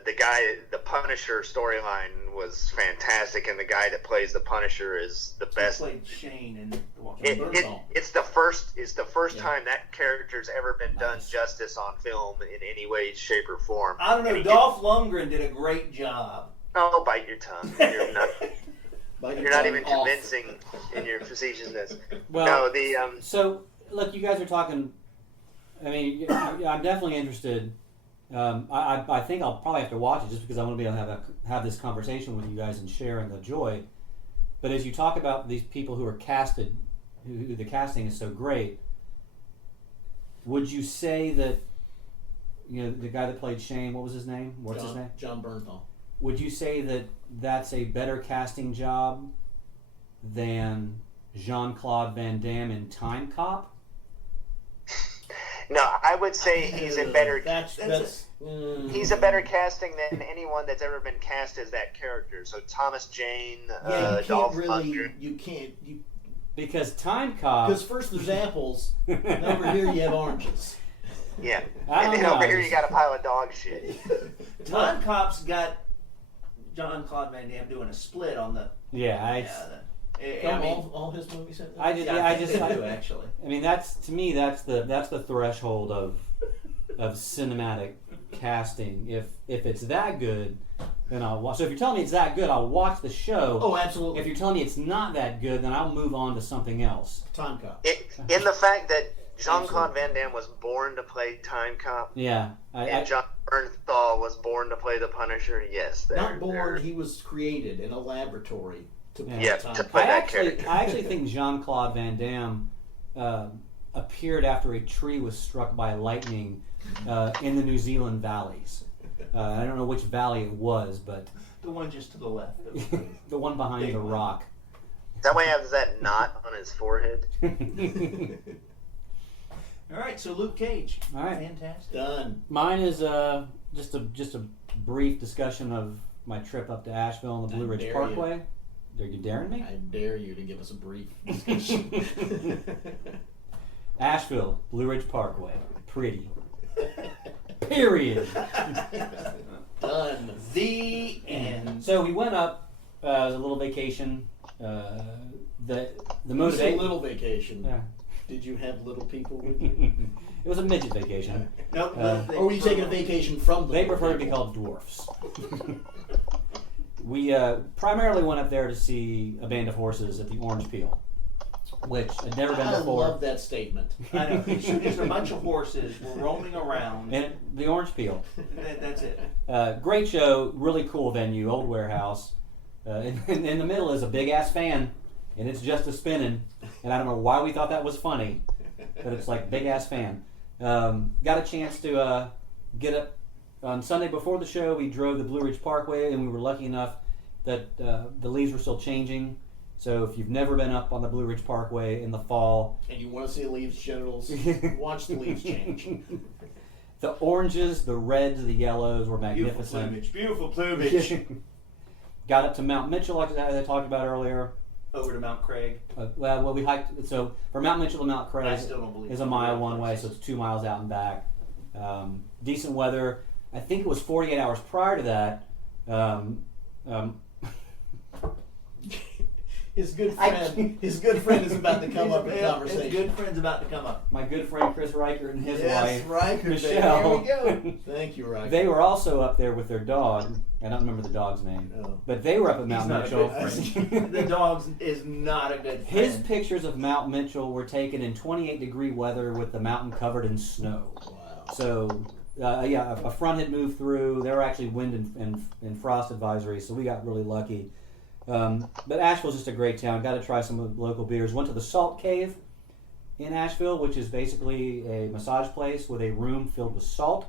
the Punisher storyline was fantastic, and the guy that plays the Punisher is the best. He played Shane in The Walking Dead. It's the first time that character's ever been done justice on film in any way, shape, or form. I don't know. Dolph Lundgren did a great job. Oh, bite your tongue. You're not even convincing in your facetiousness. Well, so look, you guys are talking. I mean, I'm definitely interested. I think I'll probably have to watch it just because I want to be able to have this conversation with you guys and share in the joy. But as you talk about these people who are casted, who the casting is so great, would you say that the guy that played Shane, what was his name? What's his name? John Bernthal. Would you say that that's a better casting job than Jean-Claude Van Damme in Time Cop? No, I would say he's in better. He's a better casting than anyone that's ever been cast as that character. So Thomas Jane, Dolph Lundgren. You can't. Because Time Cop. Because first there's apples, and over here you have oranges. Yeah, and then over here you got a pile of dog shit. Time Cop's got Jean-Claude Van Damme doing a split on the. All his movies have that? I just do actually. I mean, that's the threshold of cinematic casting. If it's that good, then I'll watch. So if you're telling me it's that good, I'll watch the show. Oh, absolutely. If you're telling me it's not that good, then I'll move on to something else. Time Cop. In the fact that Jean-Claude Van Damme was born to play Time Cop. Yeah. And John Bernthal was born to play the Punisher. Yes. Not born. He was created in a laboratory to play Time Cop. I actually think Jean-Claude Van Damme appeared after a tree was struck by lightning in the New Zealand valleys. I don't know which valley it was, but the one just to the left. The one behind the rock. That way, has that knot on his forehead. All right, so Luke Cage. All right, fantastic. Done. Mine is just a brief discussion of my trip up to Asheville on the Blue Ridge Parkway. Are you daring me? I dare you to give us a brief discussion. Asheville, Blue Ridge Parkway, pretty. Period. Done. The end. So we went up. It was a little vacation. The motivation. Little vacation. Yeah. Did you have little people with you? It was a midget vacation. Nope. Or were you taking a vacation from them? They prefer to be called dwarfs. We primarily went up there to see a band of horses at the Orange Peel, which I'd never been before. I love that statement. I know. Just a bunch of horses were roaming around. And the Orange Peel. That's it. Great show, really cool venue, old warehouse. In the middle is a big-ass fan, and it's just a spinning. And I don't know why we thought that was funny, but it's like big-ass fan. Got a chance to get up. On Sunday before the show, we drove the Blue Ridge Parkway, and we were lucky enough that the leaves were still changing. So if you've never been up on the Blue Ridge Parkway in the fall, and you want to see leaves genitals, watch the leaves change. The oranges, the reds, the yellows were magnificent. Beautiful plumage. Got up to Mount Mitchell, like I talked about earlier. Over to Mount Craig. Well, we hiked. So from Mount Mitchell to Mount Craig I still don't believe is a mile one way, so it's 2 miles out and back. Decent weather. I think it was 48 hours prior to that. His good friend is about to come up in conversation. His good friend's about to come up. My good friend Chris Riker and his wife, Riker, Michelle. There we go. Thank you, Riker. They were also up there with their dog. I don't remember the dog's name, but they were up at Mount Mitchell. The dog is not a good friend. His pictures of Mount Mitchell were taken in 28-degree weather with the mountain covered in snow. Wow. So, a front had moved through. There were actually wind and frost advisories, so we got really lucky. But Asheville's just a great town. Got to try some of the local beers. Went to the Salt Cave in Asheville, which is basically a massage place with a room filled with salt.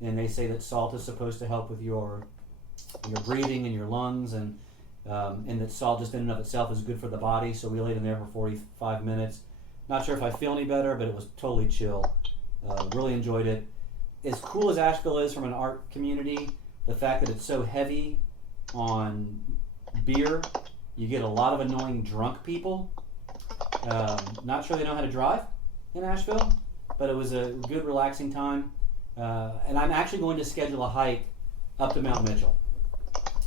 And they say that salt is supposed to help with your breathing and your lungs, and that salt just in and of itself is good for the body. So we laid in there for 45 minutes. Not sure if I feel any better, but it was totally chill. Really enjoyed it. As cool as Asheville is from an art community, the fact that it's so heavy on beer, you get a lot of annoying drunk people. Not sure they know how to drive in Asheville, but it was a good, relaxing time. And I'm actually going to schedule a hike up to Mount Mitchell.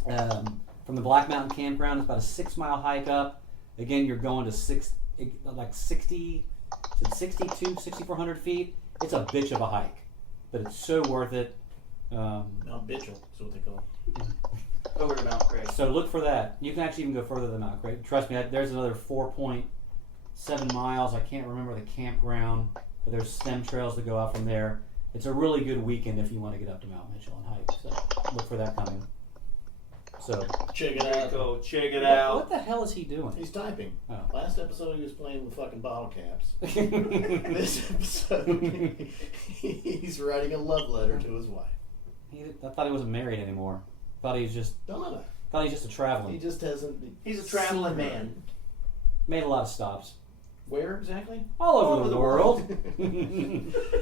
From the Black Mountain Campground, it's about a 6-mile hike up. Again, you're going to 6,400 feet. It's a bitch of a hike, but it's so worth it. Mount Mitchell is what they call it. Over to Mount Craig. So look for that. You can actually even go further than Mount Craig. Trust me, there's another 4.7 miles. I can't remember the campground, but there's stem trails that go out from there. It's a really good weekend if you want to get up to Mount Mitchell and hike. So look for that coming. So check it out. Go check it out. What the hell is he doing? He's typing. Oh. Last episode he was playing with fucking bottle caps. This episode he's writing a love letter to his wife. I thought he wasn't married anymore. Thought he was just. Thought he's just a traveling. He just hasn't. He's a traveling man. Made a lot of stops. Where exactly? All over the world.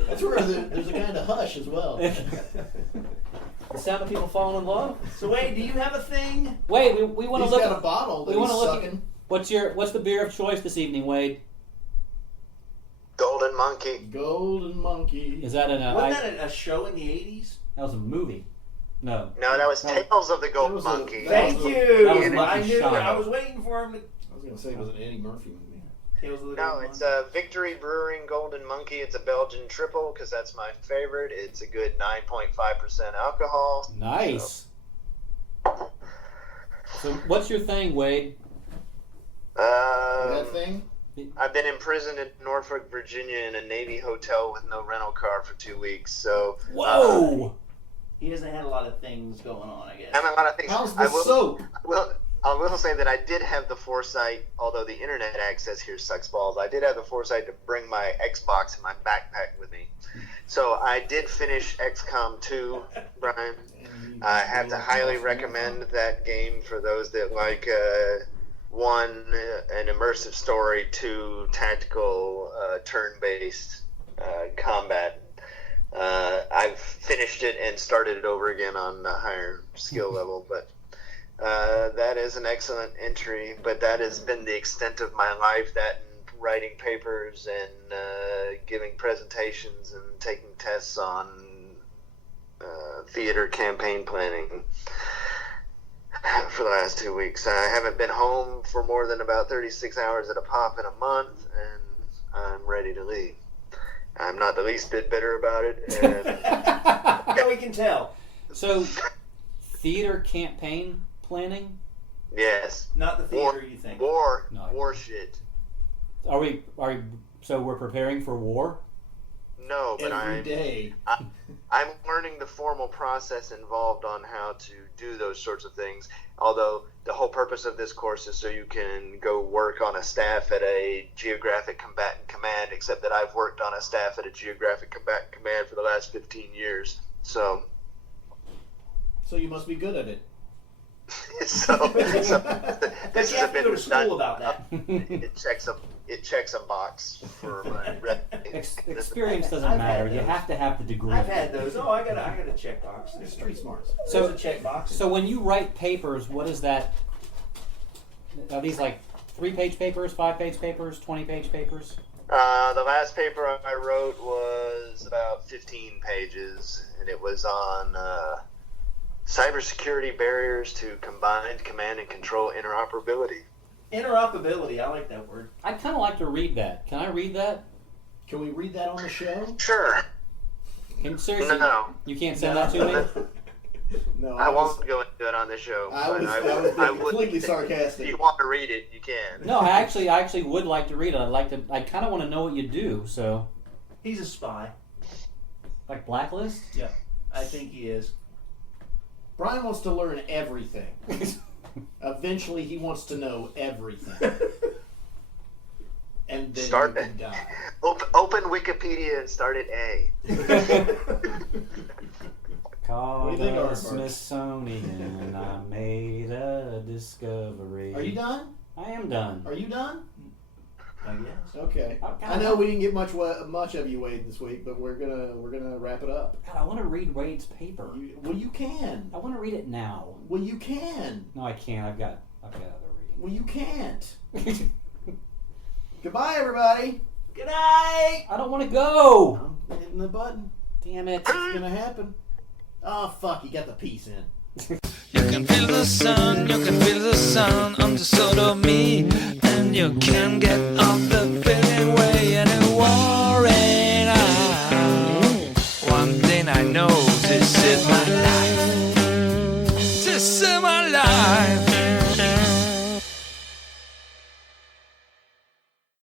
That's where there's a kind of hush as well. The sound of people falling in love. So Wade, do you have a thing? Wade, we want to He's look got at a bottle that we want to he's look sucking. at what's the beer of choice this evening, Wade? Golden Monkey. Golden Monkey. Is that Wasn't that a show in the 80s? That was a movie. No. No, that was Tales of the Golden was a- Monkey. Thank you. That was I Lucky knew. Shot. I was waiting for him to. I was going to say it was an Eddie Murphy movie. Tales of the No, Golden it's Monkey. a Victory Brewing Golden Monkey. It's a Belgian triple because that's my favorite. It's a good 9.5% alcohol. Nice. So what's your thing, Wade? That thing? I've been imprisoned in Norfolk, Virginia in a Navy hotel with no rental car for 2 weeks. So Whoa! He hasn't had a lot of things going on, I guess. I have a lot of things. How's the soap? I will say that I did have the foresight, although the internet access here sucks balls, I did have the foresight to bring my Xbox in my backpack with me. So I did finish XCOM 2, Brian. I have to highly recommend that game for those that like, one, an immersive story, two, tactical, turn-based combat. I've finished it and started it over again on a higher skill level, but that is an excellent entry. But that has been the extent of my life, that and writing papers and giving presentations and taking tests on theater campaign planning for the last 2 weeks. I haven't been home for more than about 36 hours at a pop in a month, and I'm ready to leave. I'm not the least bit bitter about it. And Yeah, we can tell. So, theater campaign planning? yes, Not the theater you think. war No. shit. Are we? So we're preparing for war? No, but Every day. I'm learning the formal process involved on how to do those sorts of things. Although the whole purpose of this course is so you can go work on a staff at a geographic combatant command, except that I've worked on a staff at a geographic combatant command for the last 15 years. So So you must be good at it. this But is you a have to bit go to school about that. It checks a box for my Experience doesn't I've matter. had You those. have to have the degree. I've had those. Oh, I got a check box. They're street smarts. So- There's a check box. So when you write papers, what is that? Are these like 3-page papers, 5-page papers, 20-page papers? The last paper I wrote was about 15 pages, and it was on cybersecurity barriers to combined command and control interoperability. Interoperability. I like that word. I'd kind of like to read that. Can I read that? Can we read that on the show? Sure. Seriously? No. You can't send that to me? No, I won't go into it on the show. I but was, I being would. completely If sarcastic. you want to read it, you can. No, I actually would like to read it. I kind of want to know what you do. So, He's a spy. like Blacklist? Yeah, I think he is. Brian wants to learn everything. Eventually, he wants to know everything. And then Start you can die. Open Wikipedia and start at A. Call What do you think, the Art? Smithsonian. I made a discovery. Are you done? I am done. Are you done? I guess. Okay. Okay. I know we didn't get much of you, Wade, this week, but we're gonna wrap it up. God, I want to read Wade's paper. Well, you can. I want to read it now. Well, you can. No, I can't. I've got other Well, you can't. reading. Goodbye, everybody. Good night. I don't want to go. I'm hitting the button. Damn it. It's gonna happen. Oh fuck! You got the piece in. You can feel the sun, you can feel the sun on the side of me, and you can't get off the feeling way anyway.